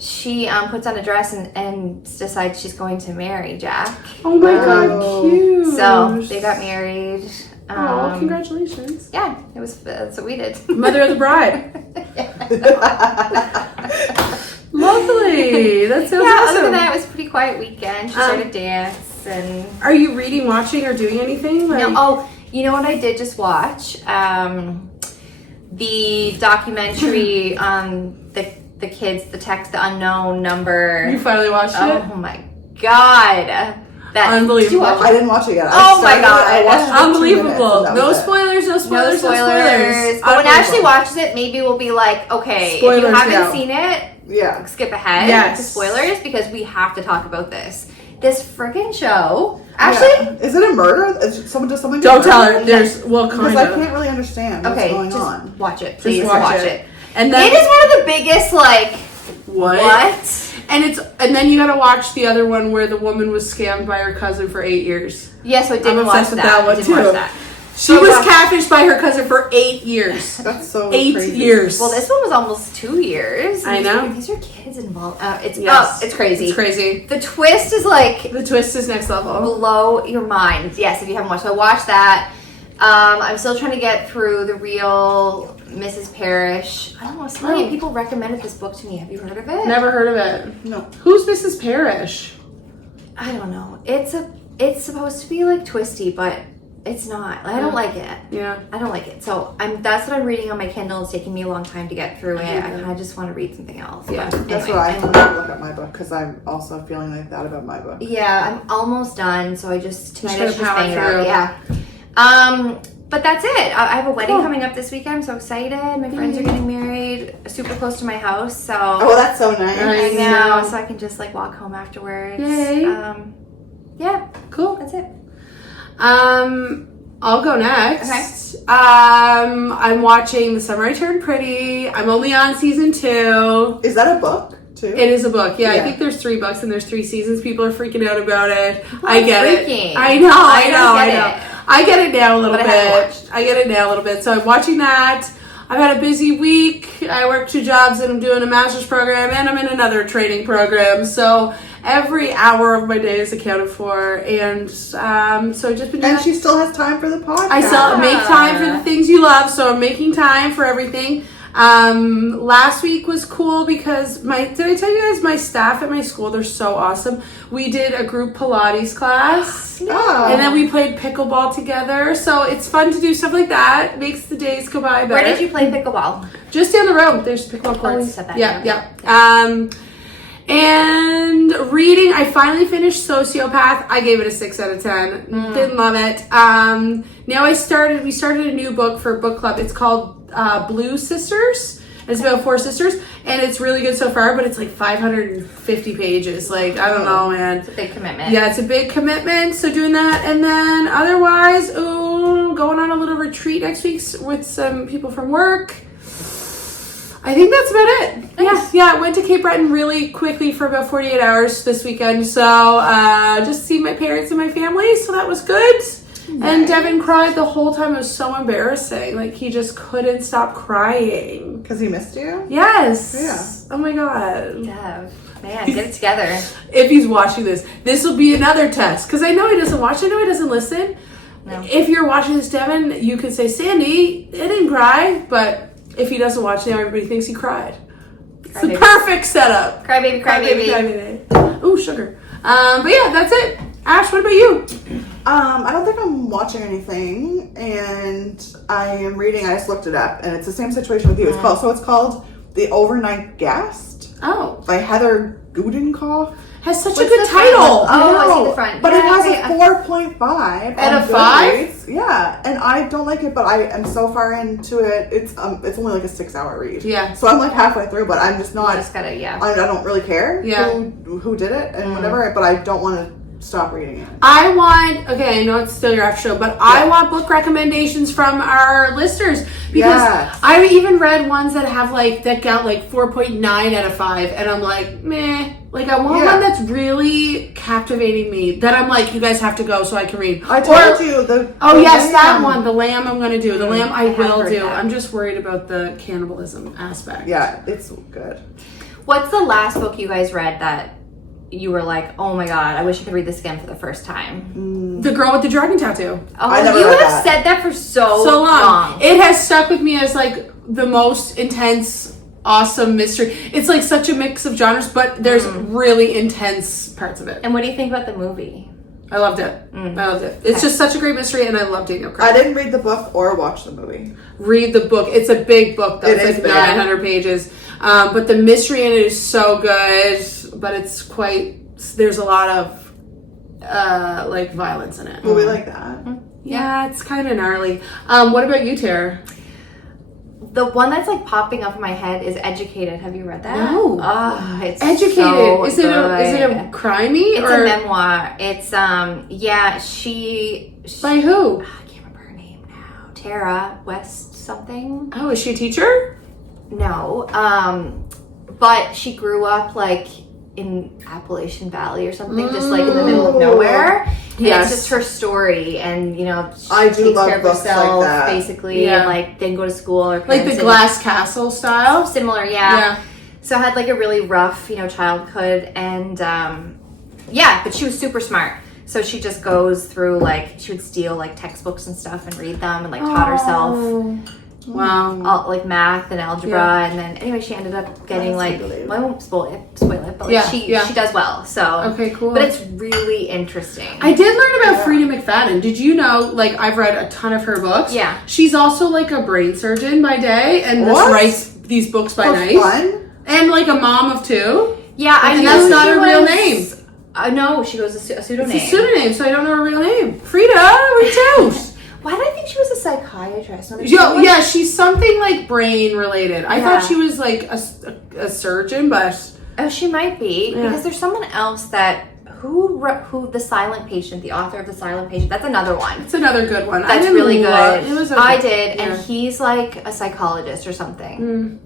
she puts on a dress and decides she's going to marry Jack. Oh my god, cute. So they got married. Oh, congratulations. Yeah, that's what we did. Mother of the bride. Lovely. That sounds awesome. Other than that, it was a pretty quiet weekend. She started dance and... Are you reading, watching, or doing anything? No, oh, you know what I did just watch? The documentary on the kids, the unknown number. You finally watched it? Oh my god. Unbelievable. Did you watch it? I didn't watch it yet. Oh my god. I watched it Unbelievable. No spoilers. spoilers. But when Ashley watches it, maybe we'll be like, okay, Spoilers, if you haven't yeah. seen it, Yeah. skip ahead Yes. to spoilers because we have to talk about this. This friggin' show. Ashley? Yeah. Is it a murder? Does someone Don't tell her. murdered? Because Because I can't really understand what's Okay, going just on. watch it. Just Please watch it. And then It is one of the biggest, like, what? And then you gotta watch the other one where the woman was scammed by her cousin for 8 years. Yeah, so I didn't I'm watch obsessed with that. that one I didn't watch too. that. She was catfished by her cousin for 8 years. That's so 8 crazy. years. Well, this one was almost 2 years. I know. These are kids involved. It's crazy. It's crazy. The twist is like The twist is next level. blow your mind. Yes, if you haven't watched, so watch that. I'm still trying to get through the real Mrs. Parrish. I don't know. So many people recommended this book to me. Have you heard of it? Never heard of it. No. Who's Mrs. Parrish? I don't know. It's supposed to be like twisty, but it's not. I don't like it. Yeah. I don't like it. So that's what I'm reading on my Kindle. It's taking me a long time to get through it. I kind of just want to read something else. Yeah. But That's anyway, what I have to look at my book because I'm also feeling like that about my book. Yeah, I'm almost done. So tonight I gotta just power bang it out. through. Yeah. But that's it. I have a wedding Cool. coming up this weekend. I'm so excited. My friends are getting married super close to my house. So Oh, that's so nice. I know. So I can just like walk home afterwards. Yay. Yeah, Cool. that's it. I'll go next. Okay. I'm watching The Summer I Turned Pretty. I'm only on season 2. Is that a book too? It is a book. Yeah, I Yeah. think there's 3 books and there's 3 seasons. People are freaking out about it. I get freaking? it. I know. I get it. I get it now a little But bit. I haven't watched. I get it now a little bit. So I'm watching that. I've had a busy week. I work 2 jobs and I'm doing a master's program and I'm in another training program. So every hour of my day is accounted for. And so I've just been doing And that. she still has time for the podcast. I still make time for the things you love, so I'm making time for everything. Last week was cool because did I tell you guys my staff at my school, they're so awesome. We did a group Pilates class. Oh. And then we played pickleball together. So it's fun to do stuff like that. Makes the days go by better. Where did you play pickleball? Just down the road. There's pickleball courts. Oh, you said that. Yeah. And reading, I finally finished Sociopath. I gave it a 6 out of 10. Didn't love it. Now we started a new book for book club. It's called Blue Sisters. It's about 4 sisters, and it's really good so far, but it's like 550 pages. Like, I don't know, man. It's a big commitment. Yeah, it's a big commitment. So doing that, and then otherwise, going on a little retreat next week with some people from work. I think that's about it. Nice. Yeah. I went to Cape Breton really quickly for about 48 hours this weekend. So just see my parents and my family. So that was good. And Devin cried the whole time. It was so embarrassing. Like, he just couldn't stop crying. Because he missed you? Yes. Yeah. Oh my God. Dev, man, get it together. If he's watching this will be another test. Because I know he doesn't watch. I know he doesn't listen. No. If you're watching this, Devin, you could say, Sandi, it didn't cry. But if he doesn't watch, now everybody thinks he cried. It's the Crybaby. perfect setup. Cry baby, cry baby. Ooh, sugar. But yeah, that's it. Ash, what about you? I don't think I'm watching anything, and I am reading. I just looked it up, and it's the same situation with you. It's called The Overnight Guest Oh, by Heather Gudenkoff. has such a What's good the front title. one? Oh, I see the front. But Yeah, it has okay. a 4.5 Out on of 5? Goodreads. Yeah, and I don't like it, but I am so far into it. It's only like a 6-hour read. Yeah. So I'm like halfway through, but I'm just not. Just gotta, yeah. I don't really care. Yeah. Who did it and whatever, but I don't want to stop reading it. I know it's still your after show, but I want book recommendations from our listeners because Yes. I've even read ones that got like 4.9 out of 5, and I'm like, meh. Like, I want one that's really captivating me. That I'm like, you guys have to go so I can read. I told you the. Oh yes, the that Lamb. one. The Lamb I'm going to do. The Lamb I have will heard do. that. I'm just worried about the cannibalism aspect. Yeah, it's good. What's the last book you guys read that you were like, oh my god, I wish I could read this again for the first time? The Girl with the Dragon Tattoo. Oh, I never you read have that. said that for so long. It has stuck with me as like the most intense, awesome mystery. It's like such a mix of genres, but there's really intense parts of it. And what do you think about the movie? I loved it. I loved it. It's just such a great mystery, and I love Daniel Craig. I didn't read the book or watch the movie. Read the book. It's a big book, though. It It's is like big. 900 pages. But the mystery in it is so good, but it's quite, there's a lot of like violence in it. Movie like that. Yeah, it's kind of gnarly. What about you, Tara? The one that's like popping up in my head is Educated. Have you read that? No. Oh, it's Educated. so Is it a good. crimey? It's or a memoir. It's she by who? I can't remember her name now. Tara West something. Oh, is she a teacher? No. But she grew up like in Appalachian Valley or something, just like in the middle of nowhere. And Yes. it's just her story, and she I do takes love care of books like herself that. basically, Yeah. and like didn't go to school or Like parents the didn't- Glass Castle style? Similar, yeah. So I had like a really rough, childhood, and but she was super smart. So she just goes through like she would steal like textbooks and stuff and read them and like taught herself Wow. all, like math and algebra, Yeah. and then anyway she ended up getting That's like unbelievable. I won't spoil it, but like Yeah, she yeah. does well. So Okay, cool. but it's really interesting. I did learn about Frida McFadden. Did you know, like, I've read a ton of her books. Yeah. She's also, like, a brain surgeon by day and just What? writes these books by For night. fun? And, like, a mom of two. Yeah, I And knew that's not she her real was- name. No, she goes a pseudonym. It's a pseudonym, so I don't know her real name. Frida, reach out. Why did I think she was a psychiatrist? Yeah, she's something, like, brain related. I Yeah. thought she was, like, a surgeon, but... Oh, she might be, Yeah. because there's someone else that who The Silent Patient, the author of The Silent Patient. That's another one. It's another good one. I That's didn't really love- good. It was okay. I did, Yeah. and he's like a psychologist or something.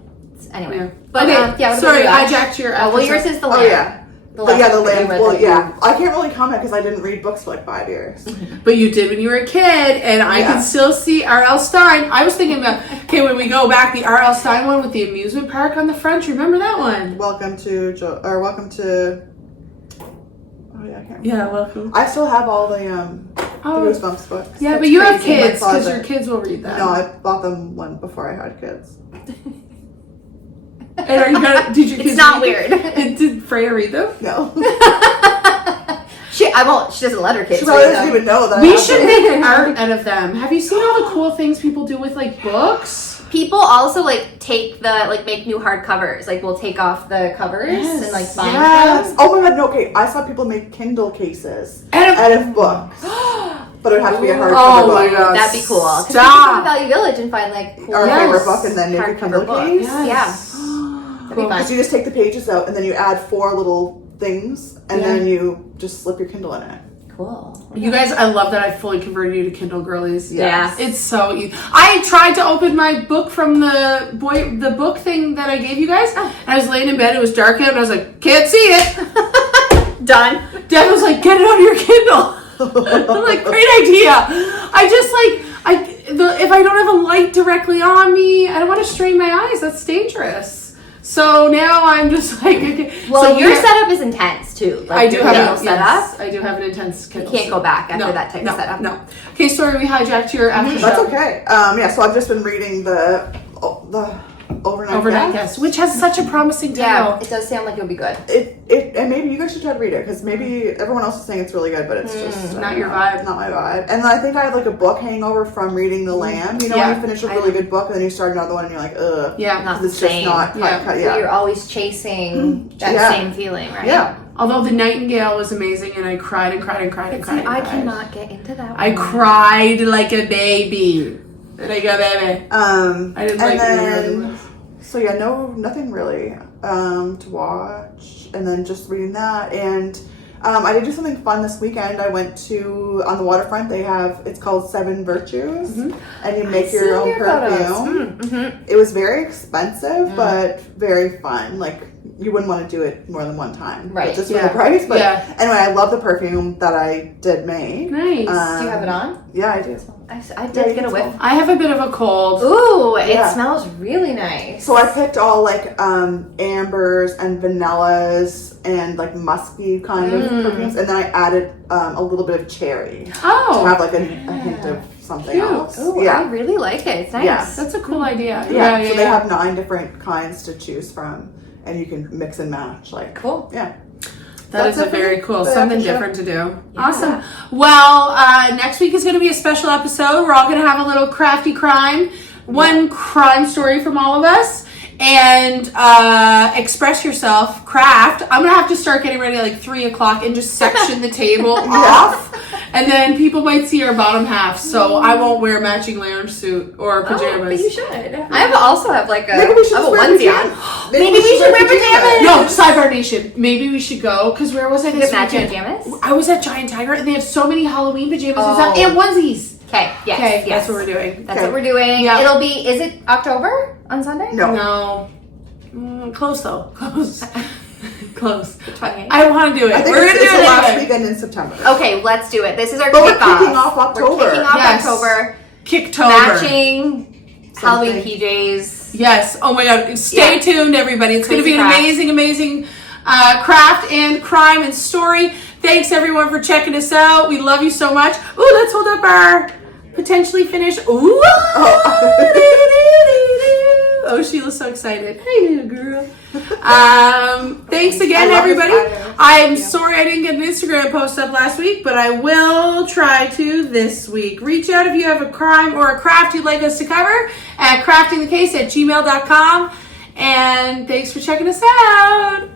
Anyway, Yeah. but Okay, what about sorry, you, I Ash? jacked your Oh, well, yours episode. is the Oh, Lamb. yeah. But yeah, the that you Lamb. read Well, that yeah. I can't really comment because I didn't read books for like 5 years. But you did when you were a kid, and I Yeah. could still see R.L. Stein. I was thinking about, okay, when we go back, the R.L. Stein one with the amusement park on the front. Remember that one? Welcome to. Oh yeah, I can't remember. Yeah, welcome. I still have all the Oh, Goosebumps books. yeah, That's but you have crazy. In my kids, because closet. your kids will read that. No, I bought them one before I had kids. And are you gonna, did your kids It's not read weird. them? Did Freya read them? No. She doesn't let her kids She probably read doesn't them. even know that. I We have should them. make art out of them. Have you seen all the cool things people do with, like, books? People also like take make new hard covers. Like we'll take off the covers and like bind Yes. them. Oh my god, no, okay. I saw people make Kindle cases Out out of books. But it would have to be a hardcover Oh book. my god. That'd be cool. 'Cause Stop. people go to Value Village and find like cool Our Yes. favorite book and then make a hardcover Kindle books. case. Yes. Yeah. That'd be Cool. fun. Because you just take the pages out and then you add 4 little things and Yeah. then you just slip your Kindle in it. Cool. You guys, I love that I fully converted you to Kindle girlies. Yeah. It's so easy. I tried to open my book from the book thing that I gave you guys. Oh. And I was laying in bed, it was dark out, and I was like, can't see it. Done. Dad was like, get it out of your Kindle. I'm like, great idea. I just if I don't have a light directly on me, I don't want to strain my eyes. That's dangerous. So now I'm just like, okay. Well, so your setup is intense too. Like I do your have Kindle a setup. yes, I do have an intense You Kindle. can't go back after No, that type no, of setup. No. Okay, sorry, we hijacked your after That's show. okay. Yeah, so I've just been reading the Overnight Guest, which has such a promising Yeah, title. it does sound like it would be good. And maybe you guys should try to read it because maybe everyone else is saying it's really good, but it's just Not your vibe. Not my vibe. And I think I had like a book hangover from reading The Lamb. You know, Yeah. when you finish a really good book and then you start another one and you're like, ugh. Yeah. Not the It's just same. not Yeah. cut. You're always chasing that Yeah. same feeling, right? Yeah. Although The Nightingale was amazing, and I cried and cried and cried and But cried. see, and I cried. cannot get into that one. I cried like a baby. Like a baby. I didn't like and the other then, ones. so yeah, nothing really to watch, and then just reading that. And I did do something fun this weekend. I went on the waterfront. They have, it's called 7 Virtues, and you make your own perfume. Mm-hmm. It was very expensive, but very fun. Like you wouldn't want to do it more than one time. Right. Just Yeah. for the price. But Yeah. anyway, I love the perfume that I did make. Nice. Do you have it on? Yeah, I do. I Yeah, did you get a can whiff. smell. I have a bit of a cold. Ooh, it Yeah. smells really nice. So I picked all like ambers and vanillas and like musky kind of perfumes, and then I added a little bit of cherry to Oh, have like a hint of something Cute. else. Ooh, Yeah. I really like it. It's nice. Yeah. that's a cool idea. Yeah, Yeah, so they have 9 different kinds to choose from, and you can mix and match. Like, Cool. yeah, That is That's a it for very me. cool, Yeah, something for sure. different to do. Yeah. Awesome. Well, next week is going to be a special episode. We're all going to have a little crafty crime, one crime story from all of us, and express yourself, craft. I'm going to have to start getting ready at like 3 o'clock and just section the table off. And then people might see our bottom half, so I won't wear a matching lounge suit or pajamas. Oh, but you should. I also have like a, maybe we should I have just a wear onesie on. pajamas. Maybe we should wear pajamas. No, Sidebar Nation. Maybe we should go because where was I You this have matching weekend? pajamas? I was at Giant Tiger and they have so many Halloween pajamas and Oh. stuff and onesies. Okay, yes, Okay, yes. that's what we're doing. That's what we're doing. Yeah. It'll be, is it October on Sunday? No. No, close though. Close. Close. 28th. I want to do it. I think We're it's gonna do the it last anyway. weekend in September. Okay, let's do it. This is our But we're kickoff. kicking off October. We're kicking off Yes. October. Kicktober. Matching Halloween Something. PJs. Yes. Oh my God. Stay Yeah. tuned, everybody. It's going to be Crazy an craft. amazing, amazing craft and crime and story. Thanks everyone for checking us out. We love you so much. Ooh, let's hold up our potentially finished. Ooh. Oh, Sheila's so excited. Hey, little girl. Thanks again, I love everybody. this pattern. I'm sorry I didn't get an Instagram post up last week, but I will try to this week. Reach out if you have a crime or a craft you'd like us to cover at craftingthecase@gmail.com. And thanks for checking us out.